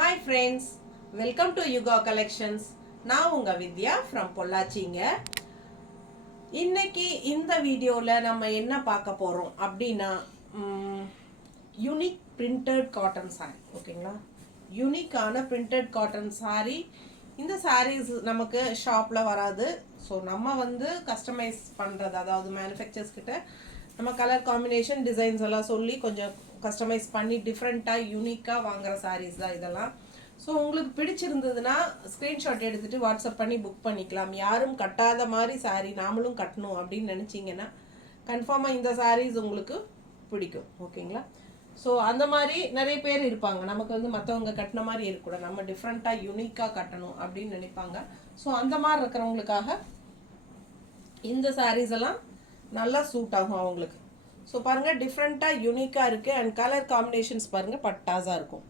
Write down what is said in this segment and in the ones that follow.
Hi friends, welcome to Yuga Collections. நான் உங்க வித்யா from பொள்ளாச்சிங்க. இன்னைக்கு இந்த வீடியோல நம்ம என்ன பார்க்க போறோம் அப்படின்னா யூனிக் பிரிண்டட் காட்டன் saree ஓகேங்களா. யூனிக்கான பிரிண்டட் காட்டன் saree. இந்த sarees நமக்கு ஷாப்ல வராது. ஸோ நம்ம வந்து கஸ்டமைஸ் பண்றது, அதாவது மேனுஃபேக்சர்ஸ் கிட்ட நம்ம கலர் காம்பினேஷன் டிசைன்ஸ் எல்லாம் சொல்லி கொஞ்சம் கஸ்டமைஸ் பண்ணி டிஃப்ரெண்ட்டாக யூனிக்காக வாங்குற சாரீஸ் தான் இதெல்லாம். ஸோ உங்களுக்கு பிடிச்சிருந்ததுன்னா ஸ்க்ரீன்ஷாட் எடுத்துகிட்டு வாட்ஸ்அப் பண்ணி புக் பண்ணிக்கலாம். யாரும் கட்டாத மாதிரி சாரீ நாமளும் கட்டணும் அப்படின்னு நினச்சிங்கன்னா கன்ஃபார்மாக இந்த சாரீஸ் உங்களுக்கு பிடிக்கும். ஓகேங்களா. ஸோ அந்த மாதிரி நிறைய பேர் இருப்பாங்க. நமக்கு வந்து மற்றவங்க கட்டின மாதிரி இருக்கக்கூடாது, நம்ம டிஃப்ரெண்ட்டாக யூனிக்காக கட்டணும் அப்படின்னு நினைப்பாங்க. ஸோ அந்த மாதிரி இருக்கிறவங்களுக்காக இந்த சாரீஸ் எல்லாம் நல்லா சூட் ஆகும் அவங்களுக்கு. ஸோ பாருங்கள், டிஃப்ரெண்ட்டாக யூனிக்காக இருக்குது. அண்ட் கலர் காம்பினேஷன்ஸ் பாருங்கள் பட்டாஸாக இருக்கும்.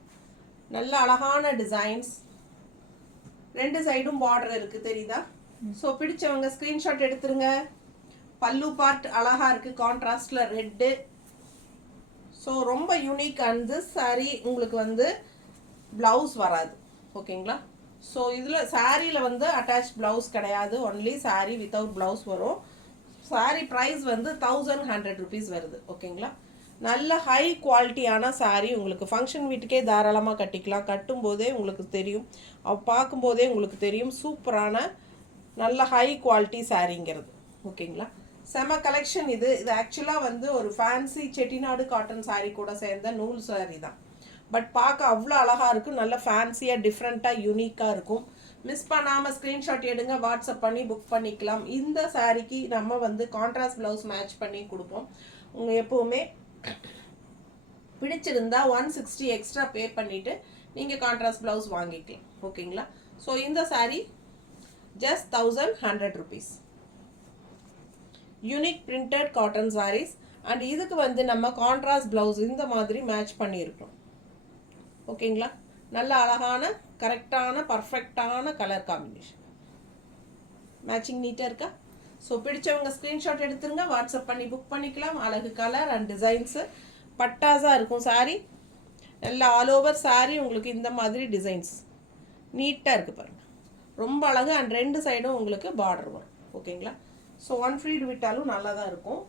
நல்ல அழகான டிசைன்ஸ், ரெண்டு சைடும் பார்டர் இருக்குது, தெரியுதா? ஸோ பிடிச்சவங்க ஸ்க்ரீன்ஷாட் எடுத்துருங்க. பல்லு பார்ட் அழகாக இருக்குது, கான்ட்ராஸ்டில் ரெட்டு. ஸோ ரொம்ப யூனிக். அண்ட் சாரீ உங்களுக்கு வந்து ப்ளவுஸ் வராது. ஓகேங்களா. ஸோ இதில் சாரியில் வந்து அட்டாச் ப்ளவுஸ் கிடையாது, ஒன்லி சாரீ வித்தவுட் ப்ளவுஸ் வரும். சாரீ ப்ரைஸ் வந்து 1100 rupees வருது. ஓகேங்களா. நல்ல ஹை குவாலிட்டியான சாரீ. உங்களுக்கு ஃபங்க்ஷன் வீட்டுக்கே தாராளமாக கட்டிக்கலாம். கட்டும்போதே உங்களுக்கு தெரியும், பார்க்கும்போதே உங்களுக்கு தெரியும் சூப்பரான நல்ல ஹை குவாலிட்டி சாரீங்கிறது. ஓகேங்களா. செம கலெக்ஷன் இது. இது ஆக்சுவலாக வந்து ஒரு ஃபேன்சி செட்டிநாடு காட்டன் சாரீ கூட சேர்ந்த நூல் சாரீ தான். பட் பார்க்க அவ்வளோ அழகாக இருக்கும். நல்ல ஃபேன்சியாக டிஃப்ரெண்ட்டாக யூனிக்காக இருக்கும். மிஸ் பண்ணாமல் ஸ்க்ரீன்ஷாட் எடுங்க, வாட்ஸ்அப் பண்ணி புக் பண்ணிக்கலாம். இந்த சாரீக்கு நம்ம வந்து கான்ட்ராஸ்ட் ப்ளவுஸ் மேட்ச் பண்ணி கொடுப்போம். உங்கள் எப்போவுமே பிடிச்சிருந்தா 160 எக்ஸ்ட்ரா பே பண்ணிவிட்டு நீங்கள் கான்ட்ராஸ்ட் ப்ளவுஸ் வாங்கிக்கலாம். ஓகேங்களா. ஸோ இந்த saree just 1100 rupees. Unique printed cotton sarees. And இதுக்கு வந்து நம்ம கான்ட்ராஸ்ட் ப்ளவுஸ் இந்த மாதிரி மேட்ச் பண்ணியிருக்கோம். ஓகேங்களா. நல்ல அழகான கரெக்டான பர்ஃபெக்டான கலர் காம்பினேஷன், மேட்சிங் நீட்டாக இருக்கா? ஸோ பிடிச்சவங்க ஸ்க்ரீன்ஷாட் எடுத்துருங்க, வாட்ஸ்அப் பண்ணி புக் பண்ணிக்கலாம். அழகு கலர் அண்ட் டிசைன்ஸு பட்டாஸாக இருக்கும் சாரீ. நல்ல ஆல் ஓவர் சாரீ உங்களுக்கு இந்த மாதிரி டிசைன்ஸ் நீட்டாக இருக்குது பாருங்கள், ரொம்ப அழகு. அண்ட் ரெண்டு சைடும் உங்களுக்கு பார்டர் வரும். ஓகேங்களா. ஸோ ஒன் ஃப்ரீடு விட்டாலும் நல்லா தான் இருக்கும்.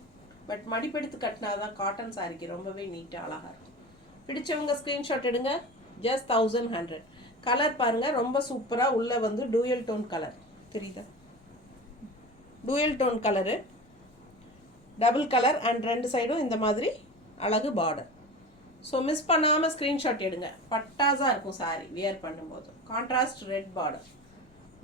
பட் மடிப்பெடுத்து கட்டினா தான் காட்டன் சாரீக்கு ரொம்பவே நீட்டாக அழகாக இருக்கும். பிடிச்சவங்க ஸ்க்ரீன்ஷாட் எடுங்க. ஜஸ்ட் 1100. கலர் பாருங்கள், ரொம்ப சூப்பராக. உள்ளே வந்து டூயல் டோன் கலர் தெரியுதா? Dual tone colour, double colour and ரெண்டு சைடும் இந்த மாதிரி அழகு பார்டர். ஸோ மிஸ் பண்ணாமல் ஸ்க்ரீன்ஷாட் எடுங்க. பட்டாஸாக இருக்கும் சாரீ வியர் பண்ணும்போது. Contrast red border.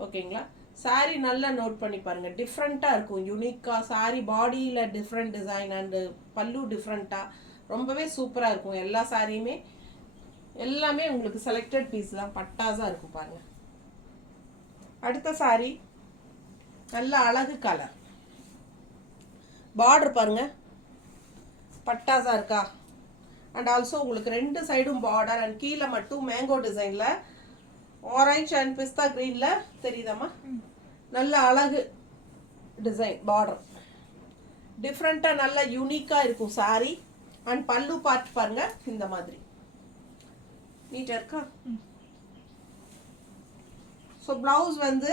ஓகேங்களா. சாரீ நல்லா நோட் பண்ணி பாருங்கள், டிஃப்ரெண்ட்டாக இருக்கும், யூனிக்காக. சாரீ பாடியில் டிஃப்ரெண்ட் டிசைன் அண்டு பல்லு டிஃப்ரெண்ட்டாக ரொம்பவே சூப்பராக இருக்கும். எல்லா சாரியுமே எல்லாமே உங்களுக்கு செலக்டட் பீஸ் தான், பட்டாஸாக இருக்கும் பாருங்கள். அடுத்த சாரீ நல்ல அழகு கலர், பார்டர் பாருங்கள் பட்டாஸாக இருக்கா? அண்ட் ஆல்சோ உங்களுக்கு ரெண்டு சைடும் பார்டர் அண்ட் கீழே மட்டும் மேங்கோ டிசைனில் ஆரஞ்ச் அண்ட் பிஸ்தா க்ரீனில் தெரியுதாம்மா? நல்ல அழகு டிசைன் பார்டர், டிஃப்ரெண்ட்டாக நல்ல யூனிக்காக இருக்கும் சாரீ. அண்ட் பல்லு பார்ட் பாருங்கள் இந்த மாதிரி நீட்டாக இருக்கா? ஸோ ப்ளவுஸ் வந்து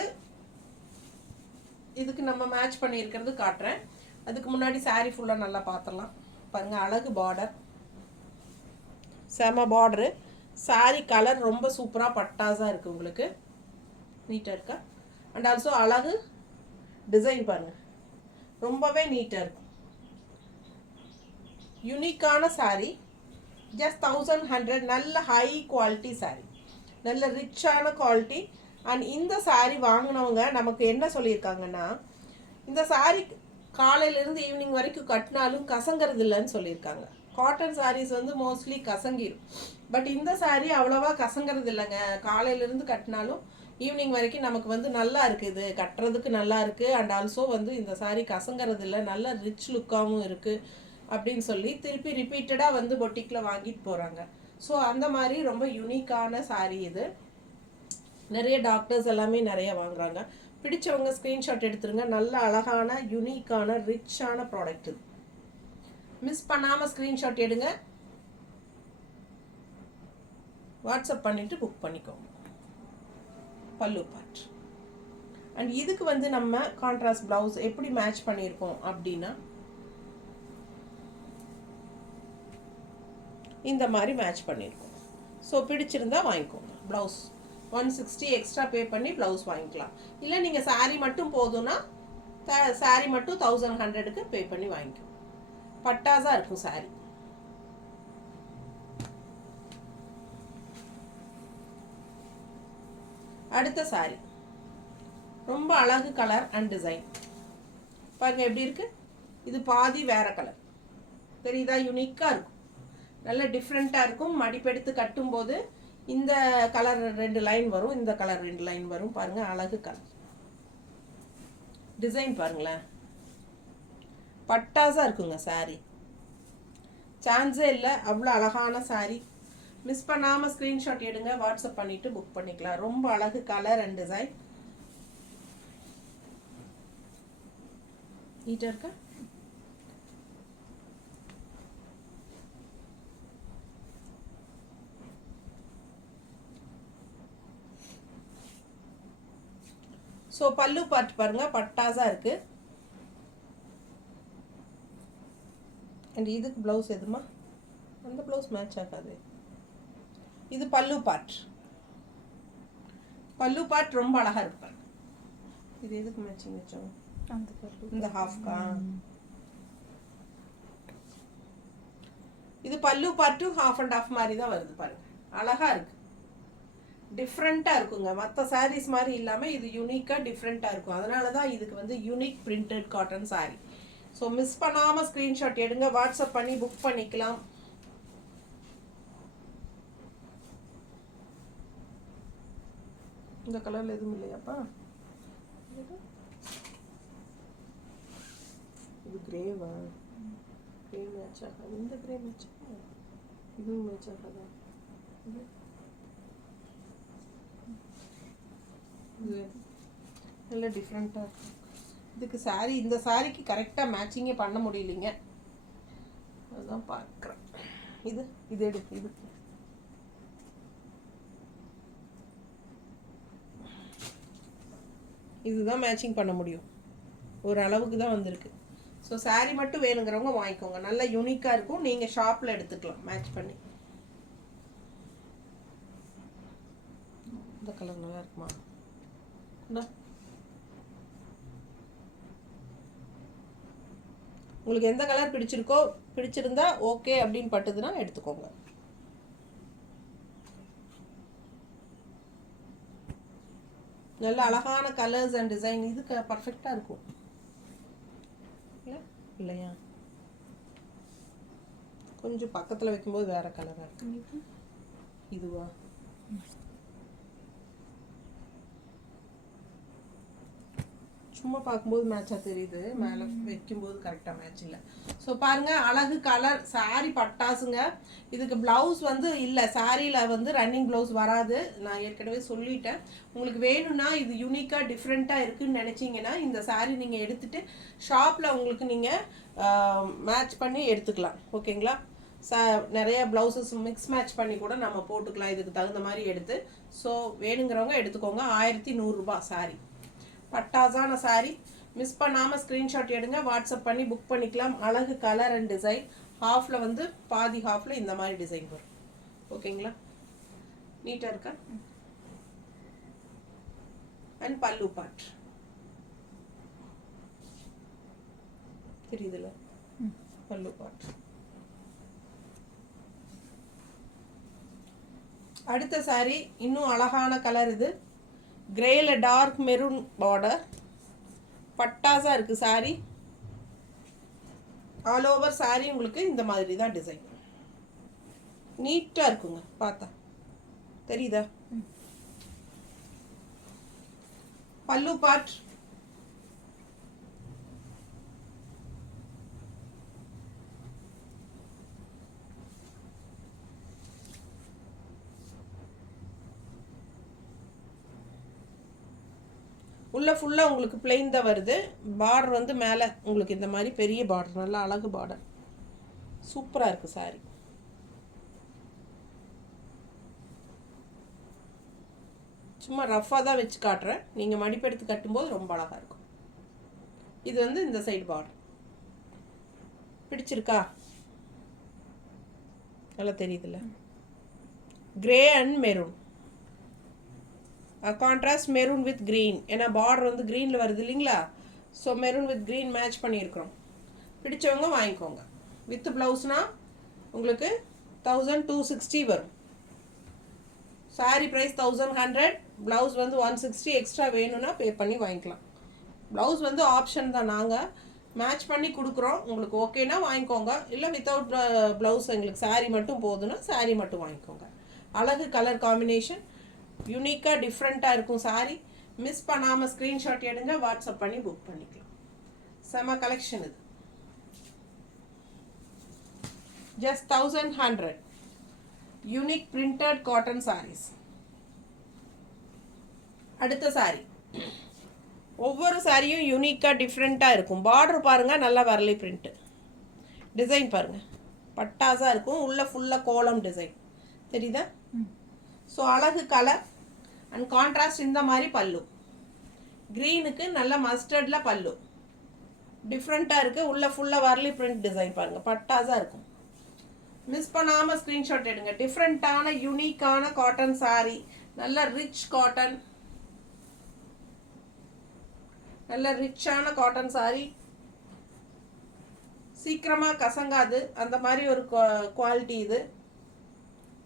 இதுக்கு நம்ம மேட்ச் பண்ணியிருக்கிறது காட்டுறேன். அதுக்கு முன்னாடி சாரீ ஃபுல்லாக நல்லா பார்த்துடலாம். பாருங்கள், அழகு பார்டர், செம பார்டரு. சாரீ கலர் ரொம்ப சூப்பராக பட்டாஸாக இருக்குது உங்களுக்கு, நீட்டாக இருக்கா? அண்ட் ஆல்சோ அழகு டிசைன் பாருங்கள், ரொம்பவே நீட்டாக இருக்கும். யூனிக்கான சாரீ. ஜஸ்ட் 1100. நல்ல ஹை குவாலிட்டி சாரீ, நல்ல ரிச்சான குவாலிட்டி. அண்ட் இந்த சாரீ வாங்கினவங்க நமக்கு என்ன சொல்லியிருக்காங்கன்னா, இந்த சாரீ காலையிலேருந்து ஈவினிங் வரைக்கும் கட்டினாலும் கசங்கிறது இல்லைன்னு சொல்லியிருக்காங்க. காட்டன் சாரீஸ் வந்து மோஸ்ட்லி கசங்கிடும். பட் இந்த சாரீ அவ்வளோவா கசங்கிறது இல்லைங்க. காலையிலேருந்து கட்டினாலும் ஈவினிங் வரைக்கும் நமக்கு வந்து நல்லா இருக்குது, கட்டுறதுக்கு நல்லா இருக்குது. அண்ட் ஆல்சோ வந்து இந்த சாரீ கசங்கிறது இல்லை, நல்ல ரிச் லுக்காகவும் இருக்குது அப்படின்னு சொல்லி திருப்பி ரிப்பீட்டடாக வந்து பொட்டிக்கில் வாங்கிட்டு போகிறாங்க. ஸோ அந்த மாதிரி ரொம்ப யூனிக்கான சாரீ இது. நிறைய டாக்டர்ஸ் எல்லாமே நிறைய வாங்குறாங்க. பிடிச்சவங்க ஸ்க்ரீன்ஷாட் எடுத்துருங்க. நல்ல அழகான யூனிக்கான ரிச்சான ப்ராடக்ட் இது. மிஸ் பண்ணாமல் ஸ்க்ரீன்ஷாட் எடுங்க. வாட்ஸ்அப் பண்ணிவிட்டு புக் பண்ணிக்கோங்க. பல்லு பார்ட். அண்ட் இதுக்கு வந்து நம்ம கான்ட்ராஸ்ட் ப்ளவுஸ் எப்படி மேட்ச் பண்ணியிருக்கோம் அப்படின்னா இந்த மாதிரி மேட்ச் பண்ணியிருக்கோம். ஸோ பிடிச்சிருந்தா வாங்கிக்கோங்க. ப்ளவுஸ் 160 எக்ஸ்ட்ரா பே பண்ணி ப்ளவுஸ் வாங்கிக்கலாம். இல்லை நீங்கள் சாரீ மட்டும் போதும்னா சாரீ மட்டும் 1100க்கு பே பண்ணி வாங்கிக்கோங்க. பட்டாஸாக இருக்கும் சாரீ. அடுத்த சாரீ ரொம்ப அழகு கலர் அண்ட் டிசைன் பாருங்க எப்படி இருக்கு. இது பாதி வேற கலர் தெரியுதா? யூனிக்காக இருக்கும், நல்ல டிஃப்ரெண்ட்டாக இருக்கும். மடிப்பெடுத்து கட்டும்போது இந்த கலர் 2 லைன் வரும், இந்த கலர் 2 லைன் வரும். பாருங்க அழகு கலர் டிசைன் பாருங்களேன், பட்டாஸாக இருக்குங்க சாரீ. சான்ஸே இல்லை, அவ்வளோ அழகான சாரீ. மிஸ் பண்ணாமல் ஸ்க்ரீன்ஷாட் எடுங்க, வாட்ஸ்அப் பண்ணிவிட்டு புக் பண்ணிக்கலாம். ரொம்ப அழகு கலர் அண்ட் டிசைன். நீட்டாக இருக்கா? ஸோ பல்லு பார்ட் பாருங்க பட்டாஸாக இருக்குது. அண்ட் இதுக்கு ப்ளவுஸ் எதுமா? அந்த ப்ளவுஸ் மேட்ச் ஆகாது. இது பல்லு பார்ட். பல்லு பார்ட் ரொம்ப அழகாக இருப்பாங்க. இது எதுக்கு மேட்சிங் வச்சோம்? இந்த ஹாஃப்கா? இது பல்லு பார்ட்டும் ஹாஃப் அண்ட் ஹாஃப் மாதிரி தான் வருது பாருங்க. அழகாக இருக்குது, டிஃப்ரெண்ட்டாக இருக்குங்க. மற்ற சாரீஸ் மாதிரி இல்லாமல் இது யூனிக்காக டிஃப்ரெண்ட்டாக இருக்கும். அதனால தான் இதுக்கு வந்து unique printed cotton sari. So miss பண்ணாமல் ஸ்க்ரீன்ஷாட் எடுங்க, வாட்ஸ்அப் பண்ணி புக் பண்ணிக்கலாம். இந்த கலரில் எதுவும் இல்லையாப்பா? இது கிரேவா? கிரே மேட்ச் ஆகாது. இந்த கிரே மேட்ச் ஆகாது, இதுவும் மேட்ச் ஆகாதா? இது நல்ல டிஃப்ரெண்ட்டாக இருக்கும். இதுக்கு சாரீ, இந்த சாரீக்கு கரெக்டாக மேட்சிங்கே பண்ண முடியலைங்க, அதுதான் பார்க்குறேன். இது இது எடுக்கு, இது இதுதான் மேட்சிங் பண்ண முடியும், ஒரு அளவுக்கு தான் வந்திருக்கு. ஸோ சாரீ மட்டும் வேணுங்கிறவங்க வாங்கிக்கோங்க, நல்லா யூனிக்காக இருக்கும். நீங்கள் ஷாப்பில் எடுத்துக்கலாம் மேட்ச் பண்ணி. இந்த கலர் நல்லா இருக்குமா? உங்களுக்கு எந்த கலர் பிடிச்சிருக்கோ, பிடிச்சிருந்தா ஓகே அப்படின்னு பட்டுதுன்னா எடுத்துக்கோங்க. நல்ல அழகான கலர்ஸ் அண்ட் டிசைன். இதுக்கு பர்ஃபெக்டாக இருக்கும் இல்லையா? கொஞ்சம் பக்கத்தில் வைக்கும்போது வேற கலராக இருக்கு. இதுவா? சும்மா பார்க்கும்போது மேட்சாக தெரியுது, மேலே வைக்கும்போது கரெக்டாக மேட்ச் இல்லை. ஸோ பாருங்கள் அழகு கலர் சாரீ பட்டாசுங்க. இதுக்கு ப்ளவுஸ் வந்து இல்லை, சாரியில் வந்து ரன்னிங் ப்ளவுஸ் வராது, நான் ஏற்கனவே சொல்லிட்டேன். உங்களுக்கு வேணும்னா இது யூனிக்காக டிஃப்ரெண்ட்டாக இருக்குதுன்னு நினச்சிங்கன்னா இந்த சாரீ நீங்கள் எடுத்துகிட்டு ஷாப்பில் உங்களுக்கு நீங்கள் மேட்ச் பண்ணி எடுத்துக்கலாம். ஓகேங்களா? நிறைய ப்ளவுசஸ் மிக்ஸ் மேட்ச் பண்ணி கூட நம்ம போட்டுக்கலாம், இதுக்கு தகுந்த மாதிரி எடுத்து. ஸோ வேணுங்கிறவங்க எடுத்துக்கோங்க. 1100 ரூபாய் சாரீ, பட்டாசான சாரீ. மிஸ் பண்ணாமல் ஸ்க்ரீன்ஷாட் எடுங்க, வாட்ஸ்அப் பண்ணி புக் பண்ணிக்கலாம். அழகு கலர் அண்ட் டிசைன். ஹாஃபில் வந்து பாதி ஹாஃபில் இந்த மாதிரி டிசைன் வரும். ஓகேங்களா? நீட்டாக இருக்கா? அண்ட் பல்லு பார்ட் தெரியுதுல்ல? பல்லு பார்ட். அடுத்த சாரீ இன்னும் அழகான கலர். இது கிரேல டார்க் மெரூன் பார்டர், பட்டாஸாக இருக்குது சாரீ. ஆல் ஓவர் சாரீ உங்களுக்கு இந்த மாதிரி தான் டிசைன். நீட்டாக இருக்குங்க, பார்த்தா தெரியுதா? பல்லு பார்ட். உள்ள ஃபுல்லாக உங்களுக்கு பிளெயின் தான் வருது. பார்டர் வந்து மேலே உங்களுக்கு இந்த மாதிரி பெரிய பார்டர், நல்லா அழகு பார்டர். சூப்பராக இருக்குது சாரீ. சும்மா ரஃப்பாக தான் வச்சு காட்டுறேன். நீங்கள் மடிப்பெடுத்து கட்டும்போது ரொம்ப அழகாக இருக்கும். இது வந்து இந்த சைடு பார்டர். பிடிச்சிருக்கா? நல்லா தெரியுதுல்ல? Grey and maroon, contrast maroon with green. ஏன்னா பார்டர் வந்து க்ரீனில் வருது இல்லைங்களா? So maroon with green match பண்ணியிருக்கிறோம். பிடிச்சவங்க வாங்கிக்கோங்க. வித் ப்ளவுஸ்னால் உங்களுக்கு 1260 வரும். சாரீ ப்ரைஸ் 1100, ப்ளவுஸ் வந்து 160 எக்ஸ்ட்ரா வேணும்னா பே பண்ணி வாங்கிக்கலாம். ப்ளவுஸ் வந்து ஆப்ஷன் தான், நாங்கள் மேட்ச் பண்ணி கொடுக்குறோம். உங்களுக்கு ஓகேனா வாங்கிக்கோங்க. இல்லை வித்தவுட் ப்ளவுஸ் எங்களுக்கு சாரீ மட்டும் போதுன்னா சாரீ மட்டும் வாங்கிக்கோங்க. அழகு கலர் காம்பினேஷன், யூனிக்காக டிஃப்ரெண்ட்டாக இருக்கும் சாரீ. மிஸ் பண்ணாமல் ஸ்க்ரீன்ஷாட் எடுங்க, வாட்ஸ்அப் பண்ணி புக் பண்ணிக்கலாம். செம கலெக்ஷன் இது. Just 1100 unique printed cotton sarees. அடுத்த சாரீ, ஒவ்வொரு சாரியும் யூனிக்காக டிஃப்ரெண்ட்டாக இருக்கும். பார்டர் பாருங்கள், நல்லா வரலி பிரிண்ட்டு. டிசைன் பாருங்கள், பட்டாசாக இருக்கும். உள்ளே ஃபுல்லாக கோலம் டிசைன் தெரியுதா? ஸோ அழகு கலர் அண்ட் கான்ட்ராஸ்ட். இந்த மாதிரி பல்லு க்ரீனுக்கு நல்ல மஸ்டர்டில் பல்லு டிஃப்ரெண்ட்டாக இருக்குது. உள்ளே ஃபுல்லாக வரலி பிரிண்ட் டிசைன் பாருங்கள், பட்டாசாக இருக்கும். மிஸ் பண்ணாமல் ஸ்க்ரீன்ஷாட் எடுங்க. டிஃப்ரெண்ட்டான யூனிக்கான காட்டன் சாரீ, நல்ல ரிச் காட்டன், நல்ல ரிச்சான காட்டன் சாரீ. சீக்கிரமாக கசங்காது, அந்த மாதிரி ஒரு குவாலிட்டி இது.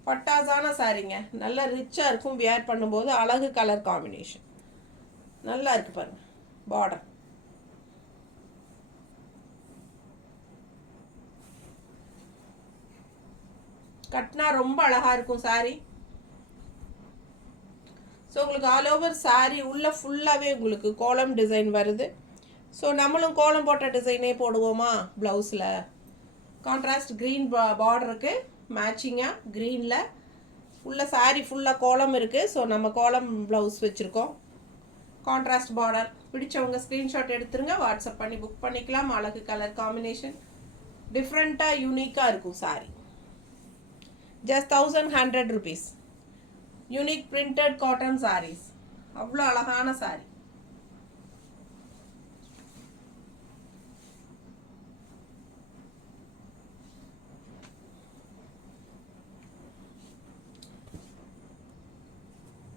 பட்டாசான சாரீங்க, நல்ல ரிச்சாக இருக்கும். வியர் பண்ணும்போது அழகு கலர் காம்பினேஷன் நல்லா இருக்குது பாருங்க. பார்டர் கட்டினா ரொம்ப அழகாக இருக்கும் சாரீ. ஸோ உங்களுக்கு ஆல் ஓவர் சாரீ உள்ள ஃபுல்லாகவே உங்களுக்கு கோலம் டிசைன் வருது. ஸோ நம்மளும் கோலம் போட்ட டிசைனே போடுவோமா ப்ளவுஸில்? கான்ட்ராஸ்ட் க்ரீன் பார்டருக்கு மேட்சிங்காக க்ரீனில் உள்ள சாரீ ஃபுல்லாக கோலம் இருக்குது. ஸோ நம்ம கோலம் ப்ளவுஸ் வச்சுருக்கோம். Contrast border. பிடிச்சவங்க ஸ்க்ரீன்ஷாட் எடுத்துருங்க, வாட்ஸ்அப் பண்ணி புக் பண்ணிக்கலாம். அழகு கலர் காம்பினேஷன், டிஃப்ரெண்ட்டாக யூனிக்காக இருக்கும் saree. Just 1100 rupees unique printed cotton sarees. அவ்வளோ அழகான சாரீ.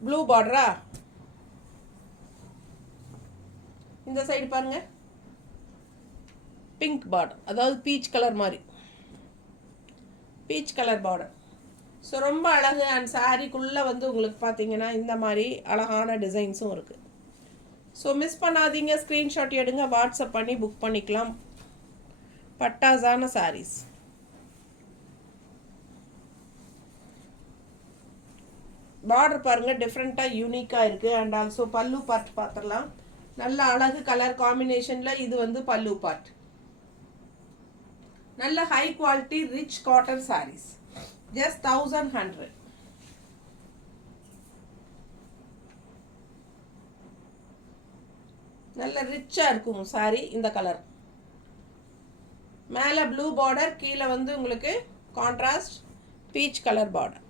ப்ளூ பார்டரா? இந்த சைடு பாருங்க, பிங்க் பார்டர், அதாவது பீச் கலர் மாதிரி, பீச் கலர் பார்டர். ஸோ ரொம்ப அழகு. அண்ட் சாரீக்குள்ளே வந்து உங்களுக்கு பார்த்தீங்கன்னா இந்த மாதிரி அழகான டிசைன்ஸும் இருக்குது. ஸோ மிஸ் பண்ணாதீங்க, ஸ்க்ரீன்ஷாட் எடுங்க, வாட்ஸ்அப் பண்ணி புக் பண்ணிக்கலாம். பட்டாசான சாரீஸ். பார்டர் பாருங்கள், டிஃப்ரெண்ட்டாக யூனிக்காக இருக்குது. அண்ட் ஆல்சோ பல்லு பார்ட் பார்த்துடலாம். நல்ல அழகு கலர் காம்பினேஷனில் இது வந்து பல்லு பார்ட். நல்ல high quality rich cotton sarees. Just 1100. நல்ல ரிச்சாக இருக்கும் சாரீ. இந்த கலர் மேலே ப்ளூ பார்டர், கீழே வந்து உங்களுக்கு contrast beach colour border.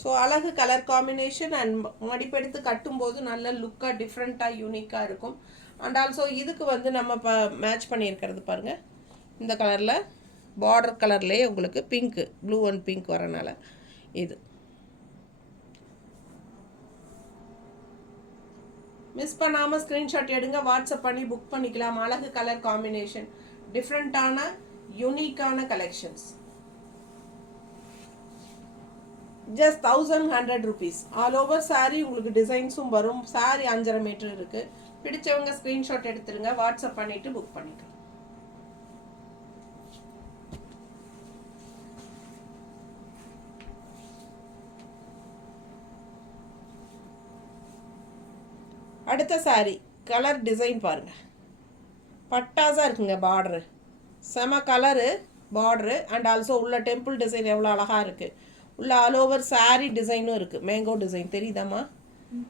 So அழகு கலர் காம்பினேஷன். அண்ட் மடிப்பெடுத்து கட்டும்போது நல்ல லுக்காக டிஃப்ரெண்ட்டாக யூனிக்காக இருக்கும். அண்ட் ஆல்சோ இதுக்கு வந்து நம்ம மேட்ச் பண்ணியிருக்கிறது பாருங்கள், இந்த கலரில் பார்டர் கலர்லேயே உங்களுக்கு பிங்க்கு, ப்ளூ அண்ட் பிங்க் வரனால இது. மிஸ் பண்ணாமல் ஸ்க்ரீன்ஷாட் எடுங்க, வாட்ஸ்அப் பண்ணி புக் பண்ணிக்கலாம். அழகு கலர் காம்பினேஷன், டிஃப்ரெண்ட்டான யூனிக்கான collections. Just 1100 rupees. All over sari உங்களுக்கு டிசைன்ஸும் வரும். சாரீ 5.5 மீட்டர் இருக்குது. பிடிச்சவங்க ஸ்க்ரீன்ஷாட் எடுத்துருங்க, வாட்ஸ்அப் பண்ணிவிட்டு புக் பண்ணிக்கலாம். அடுத்த சாரீ கலர் டிசைன் பாருங்கள், பட்டாசாக இருக்குங்க. பார்டரு செம கலரு பார்டரு. அண்ட் ஆல்சோ உள்ள டெம்பிள் டிசைன் எவ்வளோ அழகாக இருக்குது. உள்ள ஆல் ஓவர் சாரீ டிசைனும் இருக்குது. மேங்கோ டிசைன் தெரியுதாம்மா?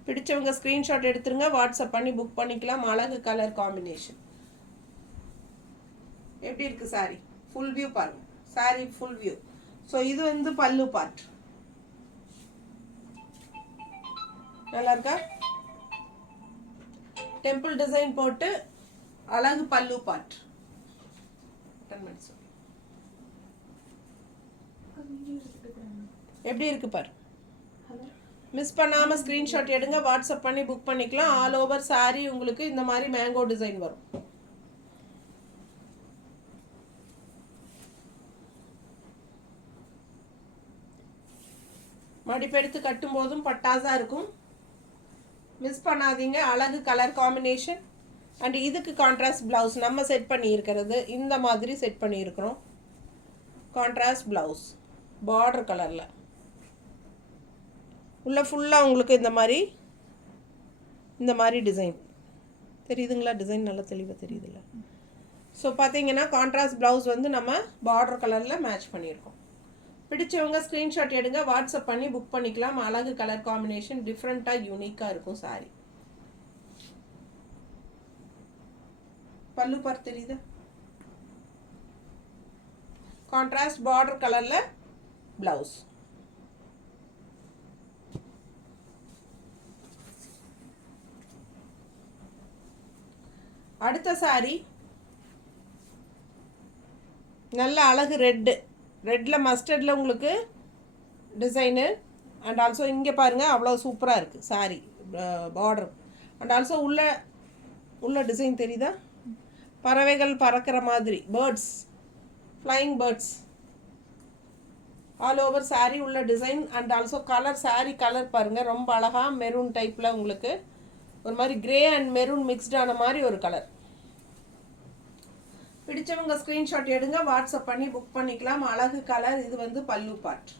பிடிச்சவங்க ஸ்க்ரீன்ஷாட் எடுத்துருங்க, வாட்ஸ்அப் பண்ணி புக் பண்ணிக்கலாம். அழகு கலர் காம்பினேஷன். எப்படி இருக்குது சாரீ? ஃபுல் வியூ பாருங்கள், சாரீ ஃபுல் வியூ. ஸோ இது வந்து பல்லு பார்ட். நல்லா இருக்கா? டெம்பிள் டிசைன் போட்டு அழகு பல்லு பார்ட். எப்படி இருக்கு பாரு. மிஸ் பண்ணாமல் ஸ்க்ரீன்ஷாட் எடுங்க, வாட்ஸ்அப் பண்ணி புக் பண்ணிக்கலாம். ஆல் ஓவர் சாரி உங்களுக்கு இந்த மாதிரி மேங்கோ டிசைன் வரும். மடிப்பெடுத்து கட்டும் போதும் பட்டாசாக இருக்கும். மிஸ் பண்ணாதீங்க. அழகு கலர் காம்பினேஷன். அண்ட் இதுக்கு கான்ட்ராஸ்ட் ப்ளவுஸ் நம்ம செட் பண்ணியிருக்கிறது இந்த மாதிரி செட் பண்ணியிருக்கிறோம். கான்ட்ராஸ்ட் ப்ளவுஸ் பார்டர் கலரில் உள்ள ஃபுல்லாக உங்களுக்கு இந்த மாதிரி டிசைன் தெரியுதுங்களா? டிசைன் நல்லா தெளிவாக தெரியுதுல்ல? ஸோ பார்த்தீங்கன்னா கான்ட்ராஸ்ட் ப்ளவுஸ் வந்து நம்ம பார்டர் கலரில் மேட்ச் பண்ணியிருக்கோம். பிடிச்சவங்க ஸ்க்ரீன்ஷாட் எடுங்க, வாட்ஸ்அப் பண்ணி புக் பண்ணிக்கலாம். அழகு கலர் காம்பினேஷன் டிஃப்ரெண்ட்டாக யூனிக்காக இருக்கும் சாரி. பல்லு பார்த்து தெரியுதா? கான்ட்ராஸ்ட் பார்டர் கலரில் ப்ளவுஸ். அடுத்த சாரி நல்ல அழகு ரெட்டில் மஸ்டர்டில் உங்களுக்கு டிசைனு. அண்ட் ஆல்சோ இங்கே பாருங்கள் அவ்வளோ சூப்பராக இருக்குது சாரி பார்டர். அண்ட் ஆல்சோ உள்ள டிசைன் தெரியுதா? பறவைகள் பறக்கிற மாதிரி birds, flying birds. All over sari உள்ள design. And also colour, sari colour பாருங்கள் ரொம்ப அழகாக மெரூன் டைப்பில் உங்களுக்கு ஒரு மாதிரி கிரே அண்ட் மெரூன் மிக்ஸ்டான மாதிரி ஒரு கலர். பிடிச்சவங்க ஸ்க்ரீன்ஷாட் எடுங்க, வாட்ஸ்அப் பண்ணி புக் பண்ணிக்கலாம். அழகு கலர். இது வந்து பல்லு பார்ட்.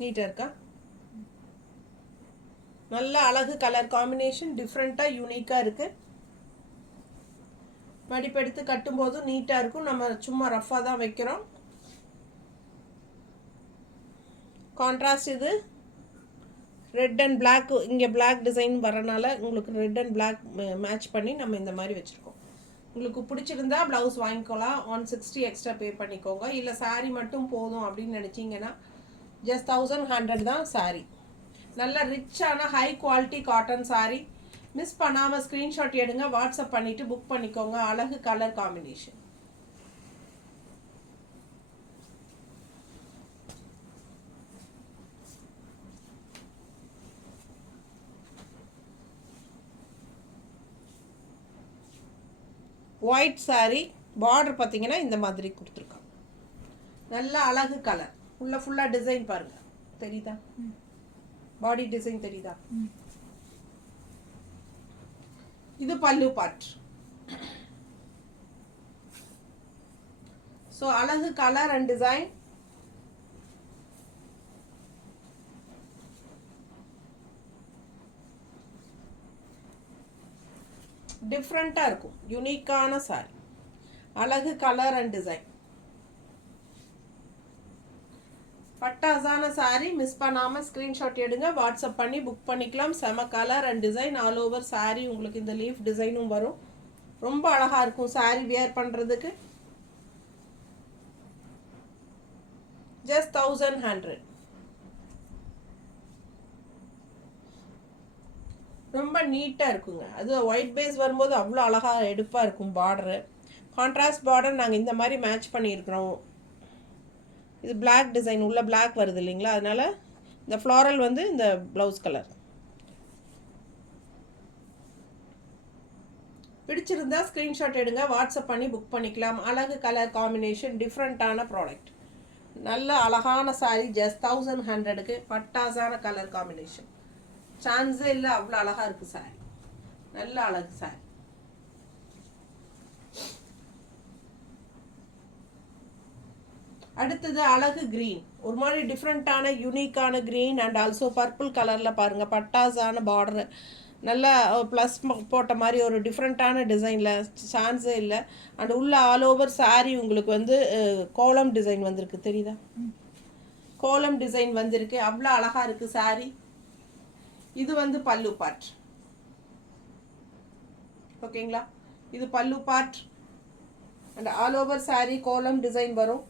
நீட்டாக இருக்கா? நல்ல அழகு கலர் காம்பினேஷன் டிஃப்ரெண்ட்டாக யூனிக்காக இருக்குது. மடிப்பெடுத்து கட்டும்போதும் நீட்டாக இருக்கும். நம்ம சும்மா ரஃப்பாக தான் வைக்கிறோம். கான்ட்ராஸ்ட் இது ரெட் அண்ட் பிளாக். இங்கே பிளாக் டிசைன் வரனால உங்களுக்கு ரெட் அண்ட் பிளாக் மேட்ச் பண்ணி நம்ம இந்த மாதிரி வச்சுருக்கோம். உங்களுக்கு பிடிச்சிருந்தா ப்ளவுஸ் வாங்கிக்கலாம். 160 எக்ஸ்ட்ரா பே பண்ணிக்கோங்க. இல்லை சாரீ மட்டும் போதும் அப்படின்னு நினச்சிங்கன்னா ஜஸ்ட் 1100 தான் சாரீ. நல்ல ரிச்சான high quality cotton sari. Miss பண்ணாமல் ஸ்க்ரீன்ஷாட் எடுங்க, வாட்ஸ்அப் பண்ணிவிட்டு புக் பண்ணிக்கோங்க. அழகு colour combination. White sari border பார்த்தீங்கன்னா இந்த மாதிரி கொடுத்துருக்காங்க. நல்ல அழகு கலர். உள்ள ஃபுல்லாக டிசைன் பாருங்கள், தெரியுதா? பாடி டிசைன் தெரியுதா? இது பல்லு பார்ட். ஸோ அழகு கலர் அண்ட் டிசைன். டிஃப்ரெண்ட்டாக இருக்கும், யூனிக்கான சாரி. அழகு கலர் அண்ட் டிசைன். பட்டாசான சாரி. மிஸ் பண்ணாமல் ஸ்க்ரீன்ஷாட் எடுங்க, வாட்ஸ்அப் பண்ணி புக் பண்ணிக்கலாம். செம colour and design. All over sari உங்களுக்கு இந்த லீஃப் டிசைனும் வரும். ரொம்ப அழகாக இருக்கும் சாரி வியர் பண்ணுறதுக்கு. ஜஸ்ட் 1100. ரொம்ப நீட்டாக இருக்குங்க. அது ஒயிட் பேஸ் வரும்போது அவ்வளோ அழகாக எடுப்பாக இருக்கும் பார்டரு. கான்ட்ராஸ்ட் பார்டர் நாங்கள் இந்த மாதிரி மேட்ச் பண்ணியிருக்கிறோம். இது பிளாக் டிசைன், உள்ள பிளாக் வருது இல்லைங்களா? அதனால் இந்த ஃப்ளாரல் வந்து இந்த ப்ளவுஸ் கலர். பிடிச்சிருந்தா ஸ்க்ரீன்ஷாட் எடுங்க, வாட்ஸ்அப் பண்ணி புக் பண்ணிக்கலாம். அழகு கலர் காம்பினேஷன் டிஃப்ரெண்ட்டான ப்ராடக்ட். நல்ல அழகான சாரீ. ஜஸ்ட் 1100க்கு பட்டாசான கலர் காம்பினேஷன். சான்ஸே இல்லை, அவ்வளோ அழகாக இருக்குது சாரீ. நல்ல அழகு சாரீ. அடுத்தது அழகு க்ரீன். ஒரு மாதிரி டிஃப்ரெண்ட்டான யூனிக்கான க்ரீன் அண்ட் ஆல்சோ பர்பிள் கலரில் பாருங்கள். பட்டாசான பார்டரு, நல்லா ப்ளஸ் போட்ட மாதிரி ஒரு டிஃப்ரெண்ட்டான டிசைனில் சான்ஸே இல்லை. அண்ட் உள்ள ஆல் ஓவர் சாரீ உங்களுக்கு வந்து கோலம் டிசைன் வந்திருக்கு, தெரியுதா? கோலம் டிசைன் வந்திருக்கு. அவ்வளோ அழகாக இருக்குது saree. இது வந்து பல்லு பார்ட். ஓகேங்களா, இது pallu part. And all over saree கோலம் டிசைன் வரும்.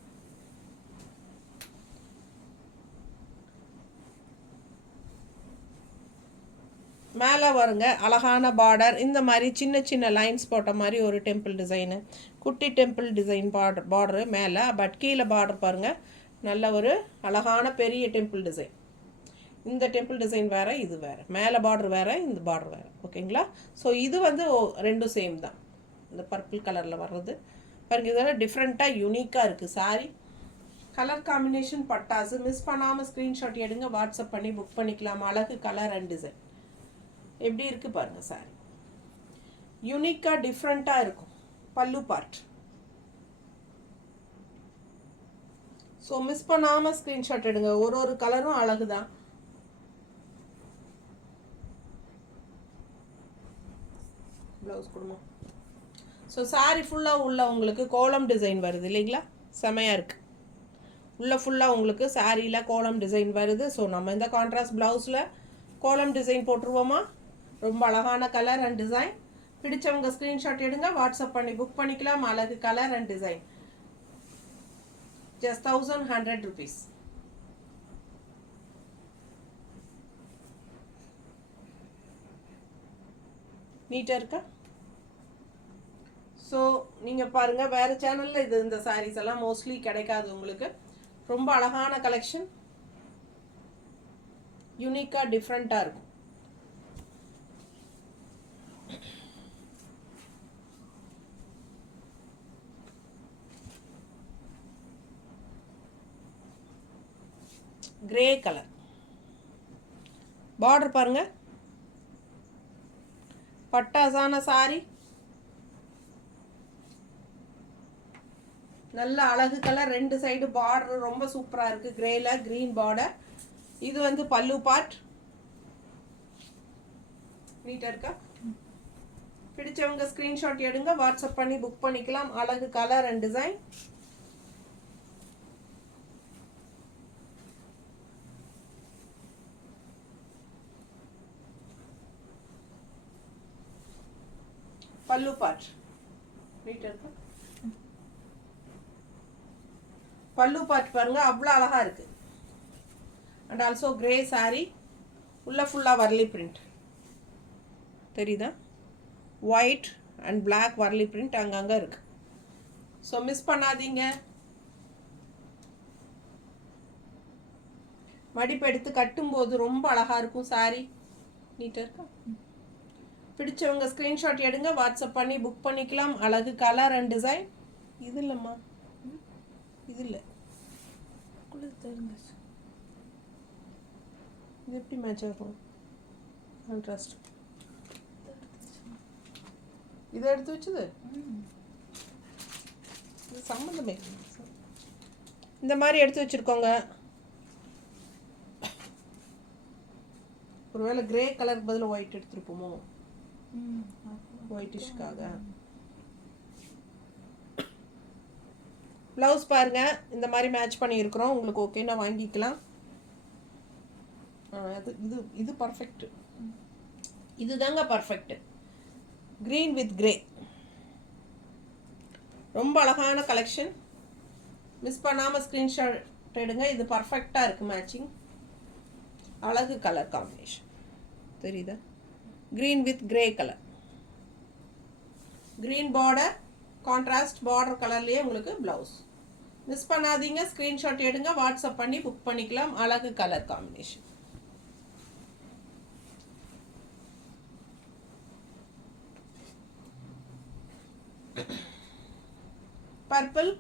மேலே வருங்க அழகான பார்டர். இந்த மாதிரி சின்ன சின்ன லைன்ஸ் போட்ட மாதிரி ஒரு டெம்பிள் டிசைனு, குட்டி டெம்பிள் டிசைன் பார்டரு மேலே. பட் கீழே பார்டர் பாருங்கள், நல்ல ஒரு அழகான பெரிய டெம்பிள் டிசைன். இந்த டெம்பிள் டிசைன் வேறு, இது வேறு. மேலே பார்டர் வேறு, இந்த பார்டர் வேறு. ஓகேங்களா, ஸோ இது வந்து ரெண்டும் சேம் தான். இந்த பர்பிள் கலரில் வர்றது பாருங்கள், இதெல்லாம் டிஃப்ரெண்ட்டாக யூனிக்காக இருக்குது saree. கலர் காம்பினேஷன் பட்டாசு. மிஸ் பண்ணாமல் ஸ்க்ரீன்ஷாட் எடுங்க, வாட்ஸ்அப் பண்ணி புக் பண்ணிக்கலாம். அழகு கலர் அண்ட் டிசைன் எப்படி இருக்குது பாருங்கள் saree. யூனிக்காக டிஃப்ரெண்ட்டாக இருக்கும். பல்லு பார்ட். ஸோ மிஸ் பண்ணாமல் ஸ்க்ரீன்ஷாட் எடுங்க. ஒரு கலரும் அழகு தான். ப்ளவுஸ் கொடுமா. ஸோ saree ஃபுல்லாக உள்ள உங்களுக்கு கோலம் டிசைன் வருது இல்லைங்களா, செமையாக இருக்குது. உள்ளே ஃபுல்லாக உங்களுக்கு சாரியில் கோலம் டிசைன் வருது. ஸோ நம்ம இந்த கான்ட்ராஸ்ட் ப்ளவுஸில் கோலம் டிசைன் போட்டுருவோமா. ரொம்ப அழகான கலர் அண்ட் டிசைன். பிடிச்சவங்க ஸ்க்ரீன்ஷாட் எடுங்க, வாட்ஸ்அப் பண்ணி புக் பண்ணிக்கலாம். அழகு colour and design. Just 1100 rupees. நீட்டாக இருக்கா. ஸோ நீங்கள் பாருங்கள், வேறு சேனலில் இந்த சாரீஸ் எல்லாம் மோஸ்ட்லி கிடைக்காது உங்களுக்கு. ரொம்ப அழகான கலெக்ஷன், யூனிக்காக டிஃப்ரெண்ட்டாக இருக்கும். கிரே கலர் பார்டர் பாருங்க, பட்டாசான saree. நல்ல அழகு கலர். ரெண்டு சைடு பார்டர் ரொம்ப சூப்பராக இருக்குது. கிரேல க்ரீன் பார்டர். இது வந்து பல்லு பார்ட். நீட்டாக இருக்கா. பிடிச்சவங்க ஸ்க்ரீன்ஷாட் எடுங்க, வாட்ஸ்அப் பண்ணி புக் பண்ணிக்கலாம். அழகு கலர் அண்ட் டிசைன். பல்லு பார்ட் நீட்டாக இருக்கா. பல்லு பார்ட் பாருங்க, அவ்வளோ அழகாக இருக்குது. And also grey saree. உள்ள ஃபுல்லாக வரலி பிரிண்ட் தெரியுதா. ஒயிட் அண்ட் பிளாக் வரலி பிரிண்ட் அங்கங்கே இருக்குது. ஸோ மிஸ் பண்ணாதீங்க. மடிப்பு எடுத்து கட்டும்போது ரொம்ப அழகாக இருக்கும் saree. நீட்டாக இருக்கா. பிடிச்சவங்க ஸ்க்ரீன்ஷாட் எடுங்க, வாட்ஸ்அப் பண்ணி புக் பண்ணிக்கலாம். அழகு கலர் அண்ட் டிசைன். இது இல்லைம்மா, இது இல்லை. இது எப்படி மேட்ச் ஆகும். கான்ட்ராஸ்ட் இதை எடுத்து வச்சது இது சம்மந்தமே. இந்த மாதிரி எடுத்து வச்சுருக்கோங்க. ஒருவேளை கிரே கலருக்கு பதில் ஒயிட் எடுத்துருப்போமோ, ஒயிட்டிஷ்காக. ப்ளவுஸ் பாருங்க, இந்த மாதிரி மேட்ச் பண்ணியிருக்கிறோம். உங்களுக்கு ஓகேன்னா வாங்கிக்கலாம். அது இது இது பர்ஃபெக்ட். இதுதாங்க பர்ஃபெக்ட். க்ரீன் வித் கிரே ரொம்ப அழகான கலெக்ஷன். மிஸ் பண்ணாமல் ஸ்க்ரீன்ஷாட் எடுங்க. இது பர்ஃபெக்டாக இருக்குது மேட்சிங். அழகு கலர் காம்பினேஷன் தெரியுதா. Green with grey colour. Green border, contrast border கலர்லேயே உங்களுக்கு ப்ளவுஸ். மிஸ் பண்ணாதீங்க, ஸ்க்ரீன்ஷாட் எடுங்க, வாட்ஸ்அப் பண்ணி புக் பண்ணிக்கலாம். அழகு colour combination. Purple